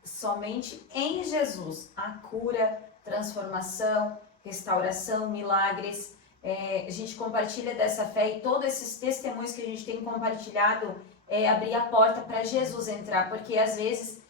Somente em Jesus a cura, transformação, restauração, milagres. A gente compartilha dessa fé e todos esses testemunhos que a gente tem compartilhado abrir a porta para Jesus entrar, porque às vezes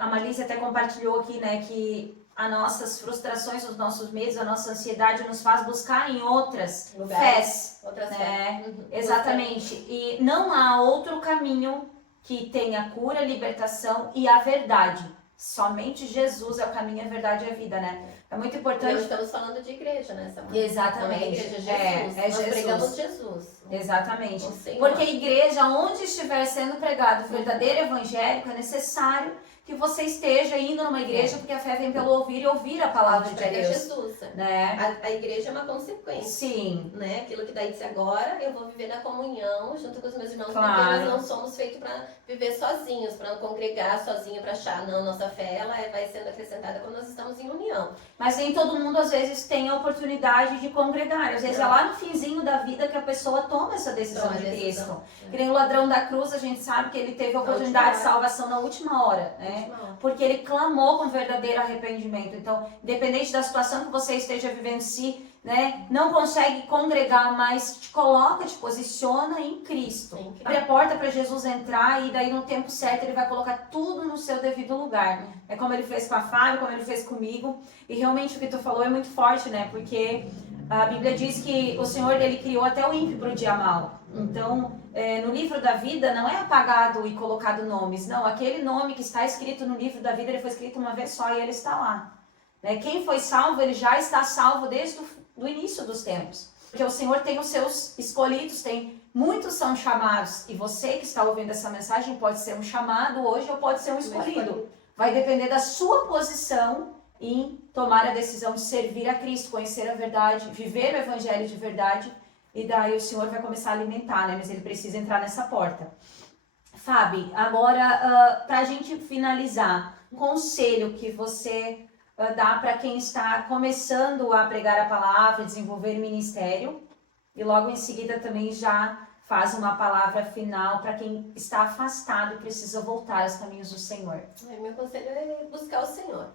a Malícia até compartilhou aqui, né, que as nossas frustrações, os nossos medos, a nossa ansiedade nos faz buscar em outras fés. Outras fés. Exatamente. E não há outro caminho que tenha cura, libertação e a verdade. Somente Jesus é o caminho, a verdade e a vida, né? É muito E importante. nós estamos falando de igreja, né, Samara? Exatamente. Não é igreja, Jesus. É Nós Jesus. pregamos Jesus. Exatamente. O Senhor. Porque a igreja, onde estiver sendo pregado o verdadeiro evangélico, é necessário que você esteja indo numa igreja, porque a fé vem pelo ouvir e ouvir a palavra de prega Deus. Jesus. Né? A igreja é uma consequência. Sim. Né? Aquilo que daí diz agora, eu vou viver na comunhão junto com os meus irmãos, Claro. porque nós não somos feitos para viver sozinhos, para não congregar sozinho, para achar, não, nossa fé ela vai sendo acrescentada quando nós estamos em união. Mas nem todo mundo, às vezes, tem a oportunidade de congregar. Às vezes é lá no finzinho da vida que a pessoa toma essa decisão de Cristo. Que nem o ladrão da cruz, a gente sabe que ele teve a oportunidade de salvação na última hora, né? Porque ele clamou com verdadeiro arrependimento. Então, independente da situação que você esteja vivendo, se não consegue congregar, mas te coloca, te posiciona em Cristo. Abre a porta para Jesus entrar e daí no tempo certo ele vai colocar tudo no seu devido lugar. É como ele fez com a Fábio, como ele fez comigo. E realmente o que tu falou é muito forte, né? Porque a Bíblia diz que o Senhor, ele criou até o ímpio para o dia mal. Então, no livro da vida não é apagado e colocado nomes. Não, aquele nome que está escrito no livro da vida, ele foi escrito uma vez só e ele está lá. Quem foi salvo, ele já está salvo desde o início dos tempos. Porque o Senhor tem os seus escolhidos, muitos são chamados. E você que está ouvindo essa mensagem pode ser um chamado hoje ou pode ser um escolhido. Vai depender da sua posição em tomar a decisão de servir a Cristo, conhecer a verdade, viver o evangelho de verdade. E daí o Senhor vai começar a alimentar, né? Mas ele precisa entrar nessa porta. Fábio, agora para a gente finalizar, um conselho que você dá para quem está começando a pregar a palavra, desenvolver ministério, e logo em seguida também já faz uma palavra final para quem está afastado e precisa voltar aos caminhos do Senhor. Meu conselho é buscar o Senhor.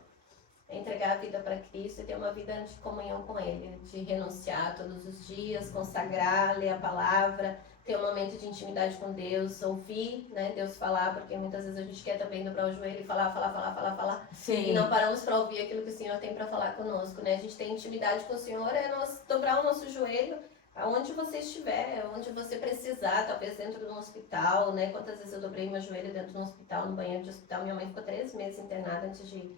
É entregar a vida para Cristo e ter uma vida de comunhão com Ele, de renunciar todos os dias, consagrar, ler a palavra, ter um momento de intimidade com Deus, ouvir, né, Deus falar, porque muitas vezes a gente quer também dobrar o joelho e falar. Sim. E não paramos para ouvir aquilo que o Senhor tem para falar conosco, né? A gente tem intimidade com o Senhor, é nós dobrar o nosso joelho aonde você estiver, onde você precisar, talvez dentro de um hospital, né? Quantas vezes eu dobrei meu joelho dentro de um hospital, no banheiro de hospital. Minha mãe ficou 3 meses internada antes de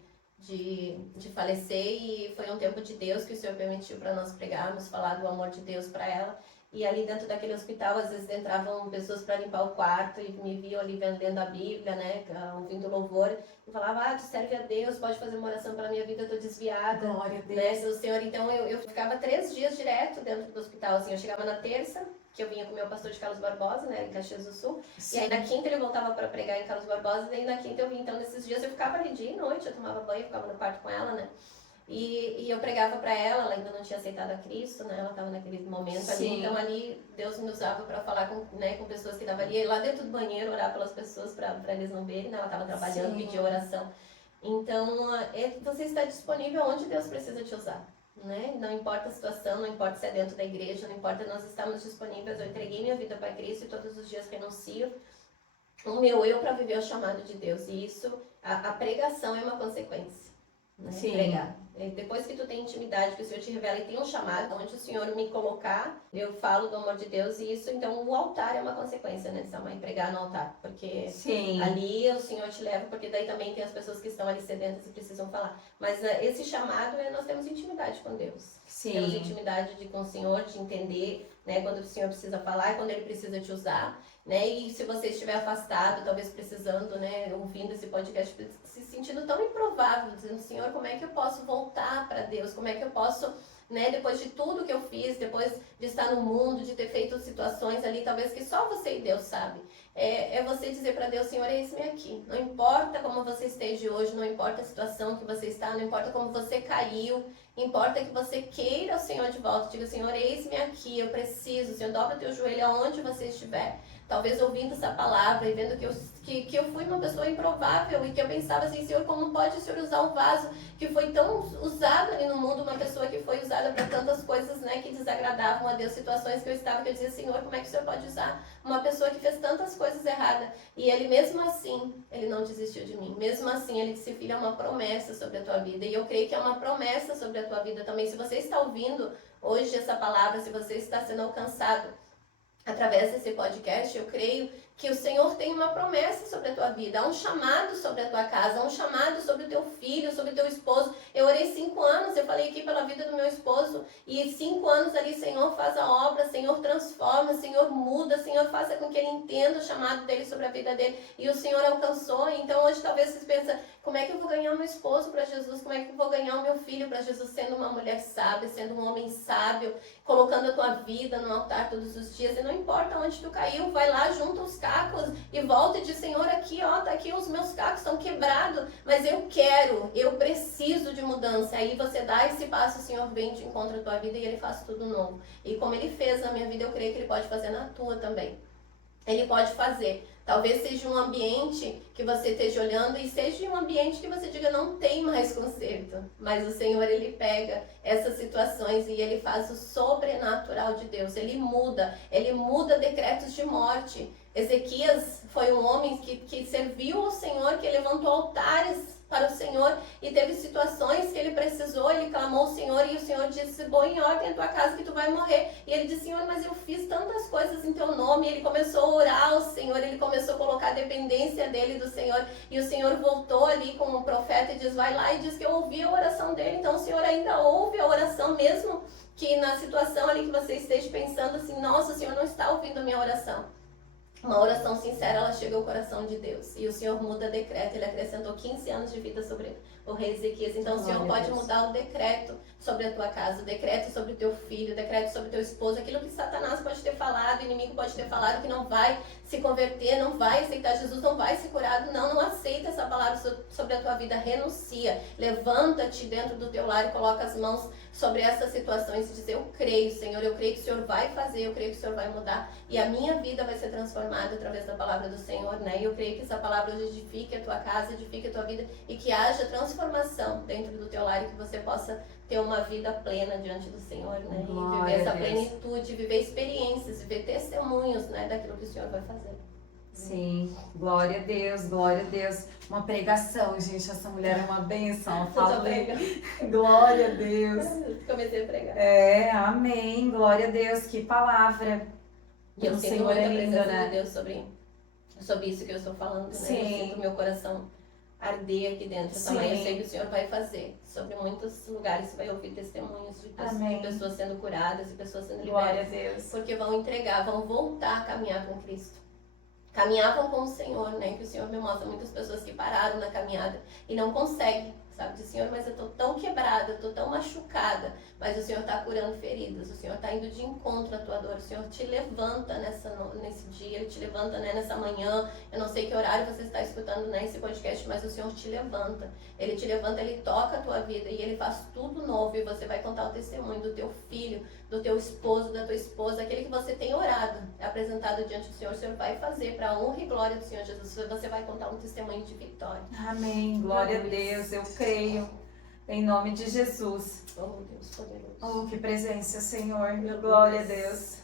falecer, e foi um tempo de Deus que o Senhor permitiu para nós pregarmos, falar do amor de Deus para ela. E ali dentro daquele hospital, às vezes entravam pessoas para limpar o quarto e me viam ali lendo a Bíblia, né, ouvindo louvor, e falava, tu serve a Deus, pode fazer uma oração pela minha vida, eu tô desviada. Glória a Deus. Né, o Senhor, então eu ficava 3 dias direto dentro do hospital, assim, eu chegava na terça, que eu vinha com o meu pastor de Carlos Barbosa, né, em Caxias do Sul. Sim. E aí na quinta ele voltava para pregar em Carlos Barbosa, e aí na quinta eu vinha. Então nesses dias eu ficava ali dia e noite, eu tomava banho, ficava no quarto com ela, né. E eu pregava para ela ainda não tinha aceitado a Cristo, né, ela estava naquele momento. Sim. Ali, então ali Deus me usava para falar com pessoas que estavam ali, lá dentro do banheiro, orar pelas pessoas para eles não verem, né, ela estava trabalhando, pedia oração. Então você está disponível onde Deus precisa te usar. Né? Não importa a situação, não importa se é dentro da igreja, não importa, nós estamos disponíveis. Eu entreguei minha vida para Cristo e todos os dias renuncio o meu eu para viver o chamado de Deus. E isso, a pregação é uma consequência, né? Sim. Pregar. Depois que tu tem intimidade, que o Senhor te revela e tem um chamado, onde o Senhor me colocar, eu falo do amor de Deus, e isso, então o altar é uma consequência, né, Samara, pregar no altar, porque Sim. ali o Senhor te leva, porque daí também tem as pessoas que estão ali sedentas e precisam falar, mas esse chamado nós temos intimidade com Deus. Sim. Temos intimidade com o Senhor, de entender, né, quando o Senhor precisa falar e quando Ele precisa te usar, né, e se você estiver afastado, talvez precisando, né, ouvindo esse podcast, se sentindo tão improvável, dizendo, Senhor, como é que eu posso voltar para Deus, como é que eu posso, né, depois de tudo que eu fiz, depois de estar no mundo, de ter feito situações ali, talvez que só você e Deus sabe, é você dizer para Deus, Senhor, eis-me aqui, não importa como você esteja hoje, não importa a situação que você está, não importa como você caiu, importa que você queira o Senhor de volta, diga, Senhor, eis-me aqui, eu preciso, Senhor, dobra teu joelho aonde você estiver. Talvez ouvindo essa palavra e vendo que eu fui uma pessoa improvável e que eu pensava assim, Senhor, como pode o Senhor usar um vaso que foi tão usado ali no mundo, uma pessoa que foi usada para tantas coisas, né, que desagradavam a Deus, situações que eu estava, que eu dizia, Senhor, como é que o Senhor pode usar uma pessoa que fez tantas coisas erradas? E Ele mesmo assim, Ele não desistiu de mim. Mesmo assim, Ele disse, filha, é uma promessa sobre a tua vida. E eu creio que é uma promessa sobre a tua vida também. Se você está ouvindo hoje essa palavra, se você está sendo alcançado através desse podcast, eu creio que o Senhor tem uma promessa sobre a tua vida, há um chamado sobre a tua casa, há um chamado sobre o teu filho, sobre o teu esposo. Eu orei 5 anos, eu falei aqui pela vida do meu esposo, e 5 anos ali, Senhor, faz a obra, Senhor, transforma, Senhor, muda, Senhor, faça com que ele entenda o chamado dele sobre a vida dele, e o Senhor alcançou. Então hoje talvez vocês pensam, como é que eu vou ganhar o meu esposo para Jesus, como é que eu vou ganhar o meu filho para Jesus, sendo uma mulher sábia, sendo um homem sábio, colocando a tua vida no altar todos os dias, e não importa onde tu caiu, vai lá, junta os cacos e volta e diz, Senhor, aqui ó, tá aqui os meus cacos, estão quebrados, mas eu preciso de mudança. Aí você dá esse passo, o Senhor vem de encontro à tua vida e ele faz tudo novo. E como ele fez na minha vida, eu creio que ele pode fazer na tua também. Ele pode fazer. Talvez seja um ambiente que você esteja olhando e seja um ambiente que você diga, não tem mais conserto. Mas o Senhor, ele pega essas situações e ele faz o sobrenatural de Deus. Ele muda decretos de morte. Ezequias foi um homem que serviu ao Senhor, que levantou altares para o Senhor, e teve situações que ele precisou, ele clamou ao Senhor, e o Senhor disse, põe em ordem a tua casa que tu vai morrer. E ele disse, Senhor, mas eu fiz tantas coisas em teu nome. E ele começou a orar ao Senhor, ele começou a colocar a dependência dele do Senhor, e o Senhor voltou ali com o profeta e diz, vai lá, e diz que eu ouvi a oração dele. Então o Senhor ainda ouve a oração, mesmo que na situação ali que você esteja pensando assim, nossa, o Senhor não está ouvindo a minha oração. Uma oração sincera, ela chega ao coração de Deus. E o Senhor muda decreto. Ele acrescentou 15 anos de vida sobre o rei Ezequias. Então o Senhor pode mudar o decreto sobre a tua casa, o decreto sobre o teu filho, o decreto sobre o teu esposo. Aquilo que Satanás pode ter falado, o inimigo pode ter falado que não vai se converter, não vai aceitar Jesus, não vai ser curado. Não aceita essa palavra sobre a tua vida. Renuncia. Levanta-te dentro do teu lar e coloca as mãos sobre essas situações e diz, eu creio, Senhor, eu creio que o Senhor vai fazer, eu creio que o Senhor vai mudar. E a minha vida vai ser transformada através da palavra do Senhor, né? E eu creio que essa palavra hoje edifique a tua casa, edifique a tua vida e que haja transformação dentro do teu lar e que você possa ter uma vida plena diante do Senhor, né? E viver essa plenitude, viver experiências, viver testemunhos, né? Daquilo que o Senhor vai fazer. Sim, glória a Deus, glória a Deus. Uma pregação, gente, essa mulher é uma bênção. Fala bem. Glória a Deus. Comecei a pregar. Amém, glória a Deus, que palavra. E eu sinto muita presença de Deus sobre isso que eu estou falando, né? Sim. Eu sinto meu coração arder aqui dentro também. Eu sei que o Senhor vai fazer. Sobre muitos lugares você vai ouvir testemunhos de pessoas sendo curadas, de pessoas sendo libertas. Glória a Deus. Porque vão entregar, vão voltar a caminhar com Cristo. Caminhavam com o Senhor, né? Que o Senhor me mostra muitas pessoas que pararam na caminhada e não conseguem, sabe? Diz, Senhor, mas eu tô tão quebrada, eu tô tão machucada, mas o Senhor tá curando feridas, o Senhor tá indo de encontro à tua dor, o Senhor te levanta nesse dia, Ele te levanta, né, nessa manhã. Eu não sei que horário você está escutando, né, esse podcast, mas o Senhor te levanta. Ele te levanta, Ele toca a tua vida e Ele faz tudo novo, e você vai contar o testemunho do teu filho, do teu esposo, da tua esposa, aquele que você tem orado, é apresentado diante do Senhor, o Senhor vai fazer para a honra e glória do Senhor Jesus. Você vai contar um testemunho de vitória. Amém, glória a Deus, eu creio, em nome de Jesus. Oh, Deus poderoso. Oh, que presença, Senhor, glória a Deus.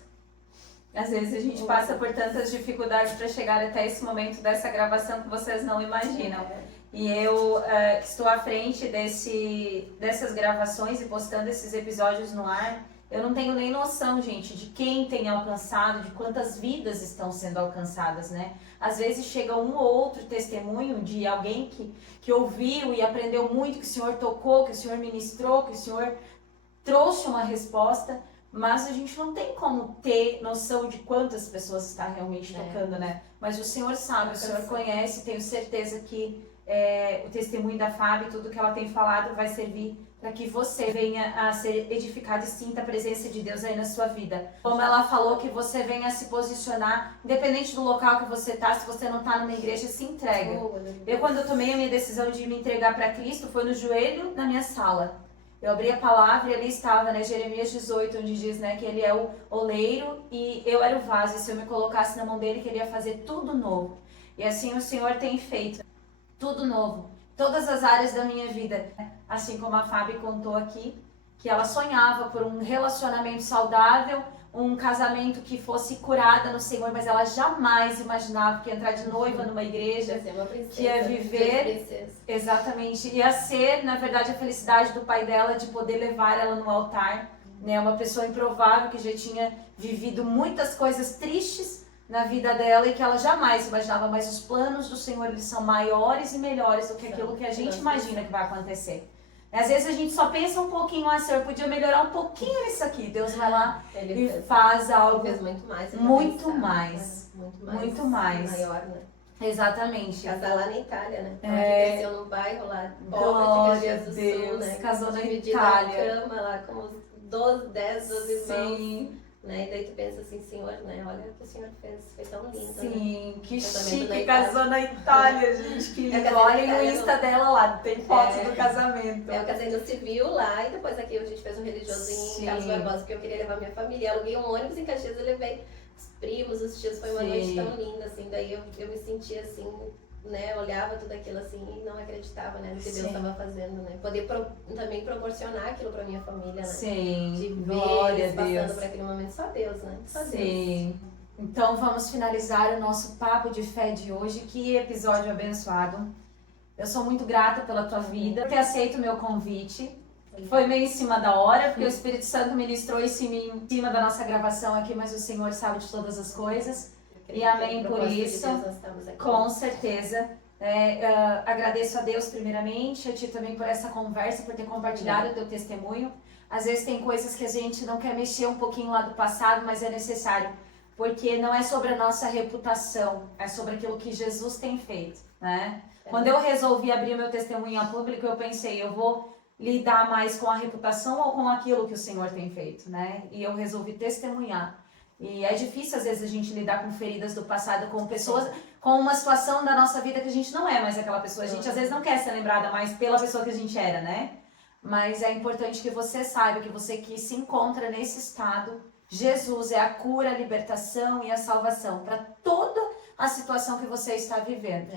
Às vezes a gente passa por tantas dificuldades para chegar até esse momento dessa gravação que vocês não imaginam. E eu estou à frente dessas gravações e postando esses episódios no ar. Eu não tenho nem noção, gente, de quem tem alcançado, de quantas vidas estão sendo alcançadas, né? Às vezes chega um ou outro testemunho de alguém que ouviu e aprendeu muito, que o Senhor tocou, que o Senhor ministrou, que o Senhor trouxe uma resposta, mas a gente não tem como ter noção de quantas pessoas está realmente tocando, né? Mas o Senhor sabe, o Senhor conhece, tenho certeza que o testemunho da Fábio, tudo que ela tem falado vai servir para que você venha a ser edificado e sinta a presença de Deus aí na sua vida. Como ela falou, que você venha a se posicionar, independente do local que você está, se você não está numa igreja, se entrega. Quando eu tomei a minha decisão de me entregar para Cristo, foi no joelho na minha sala. Eu abri a palavra e ali estava, né, Jeremias 18, onde diz, né, que ele é o oleiro e eu era o vaso. E se eu me colocasse na mão dele, que ele ia fazer tudo novo. E assim o Senhor tem feito tudo novo. Todas as áreas da minha vida. Assim como a Fábio contou aqui, que ela sonhava por um relacionamento saudável, um casamento que fosse curada no Senhor, mas ela jamais imaginava que ia entrar de noiva numa igreja, que ia viver, exatamente, ia ser, na verdade, a felicidade do pai dela de poder levar ela no altar, né? Uma pessoa improvável que já tinha vivido muitas coisas tristes, na vida dela e que ela jamais imaginava, mas os planos do Senhor, eles são maiores e melhores do que aquilo que a gente imagina que vai acontecer. Às vezes a gente só pensa um pouquinho, Senhor, podia melhorar um pouquinho nisso aqui. Deus vai lá e faz algo. Ele fez muito mais. Muito mais. Muito mais. Maior, né? Exatamente. Casar lá na Itália, né? Ela que cresceu num bairro lá, pobre de Caxias do Sul, né? Casou na Dividida Itália. na cama lá com os 12 irmãos. Sim. Né? E daí tu pensa assim, Senhor, né? Olha o que o Senhor fez, foi tão lindo. Sim, né? que Casamento chique, casou na Itália, gente, que lindo. Olhem o Insta dela lá, tem fotos do casamento. Eu casei no civil lá e depois aqui a gente fez um religiosinho em Carlos Barbosa, porque eu queria levar minha família. Eu aluguei um ônibus em Caxias e levei os primos, os tios, foi uma noite tão linda, assim. Daí eu me sentia assim, né, olhava tudo aquilo assim e não acreditava, né, no que Deus estava fazendo, né, poder também proporcionar aquilo para minha família, né, sim, de ver glória eles a Deus. passando por aquele momento, só Deus, né, só sim. Deus. Então vamos finalizar o nosso papo de fé de hoje, que episódio abençoado. Eu sou muito grata pela tua vida, por ter aceito o meu convite. Foi meio em cima da hora, porque o Espírito Santo ministrou em cima da nossa gravação aqui, mas o Senhor sabe de todas as coisas. E amém por isso, com certeza. Agradeço a Deus primeiramente, a ti também por essa conversa, por ter compartilhado o teu testemunho. Às vezes tem coisas que a gente não quer mexer um pouquinho lá do passado, mas é necessário, porque não é sobre a nossa reputação, é sobre aquilo que Jesus tem feito, né? Quando eu resolvi abrir meu testemunho a público, eu pensei, eu vou lidar mais com a reputação ou com aquilo que o Senhor tem feito, né? E eu resolvi testemunhar. E é difícil, às vezes, a gente lidar com feridas do passado, com pessoas, com uma situação da nossa vida que a gente não é mais aquela pessoa. A gente, às vezes, não quer ser lembrada mais pela pessoa que a gente era, né? Mas é importante que você saiba que você que se encontra nesse estado, Jesus é a cura, a libertação e a salvação para toda a situação que você está vivendo.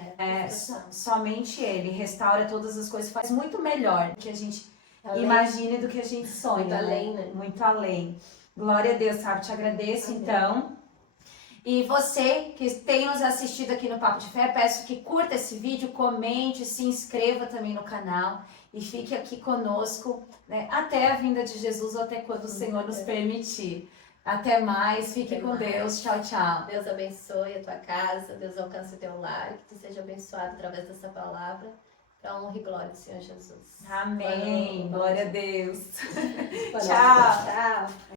Somente Ele restaura todas as coisas, faz muito melhor do que a gente imagina e do que a gente sonha. Muito além, né? Muito além. Glória a Deus, sabe? Te agradeço, então. E você que tem nos assistido aqui no Papo de Fé, peço que curta esse vídeo, comente, se inscreva também no canal e fique aqui conosco, né, até a vinda de Jesus ou até quando o Senhor nos permitir. Até mais, fique com Deus. Tchau, tchau. Deus abençoe a tua casa, Deus alcance o teu lar, que tu seja abençoado através dessa palavra, para a honra e glória do Senhor Jesus. Amém. Glória a Deus. Tchau. Tchau.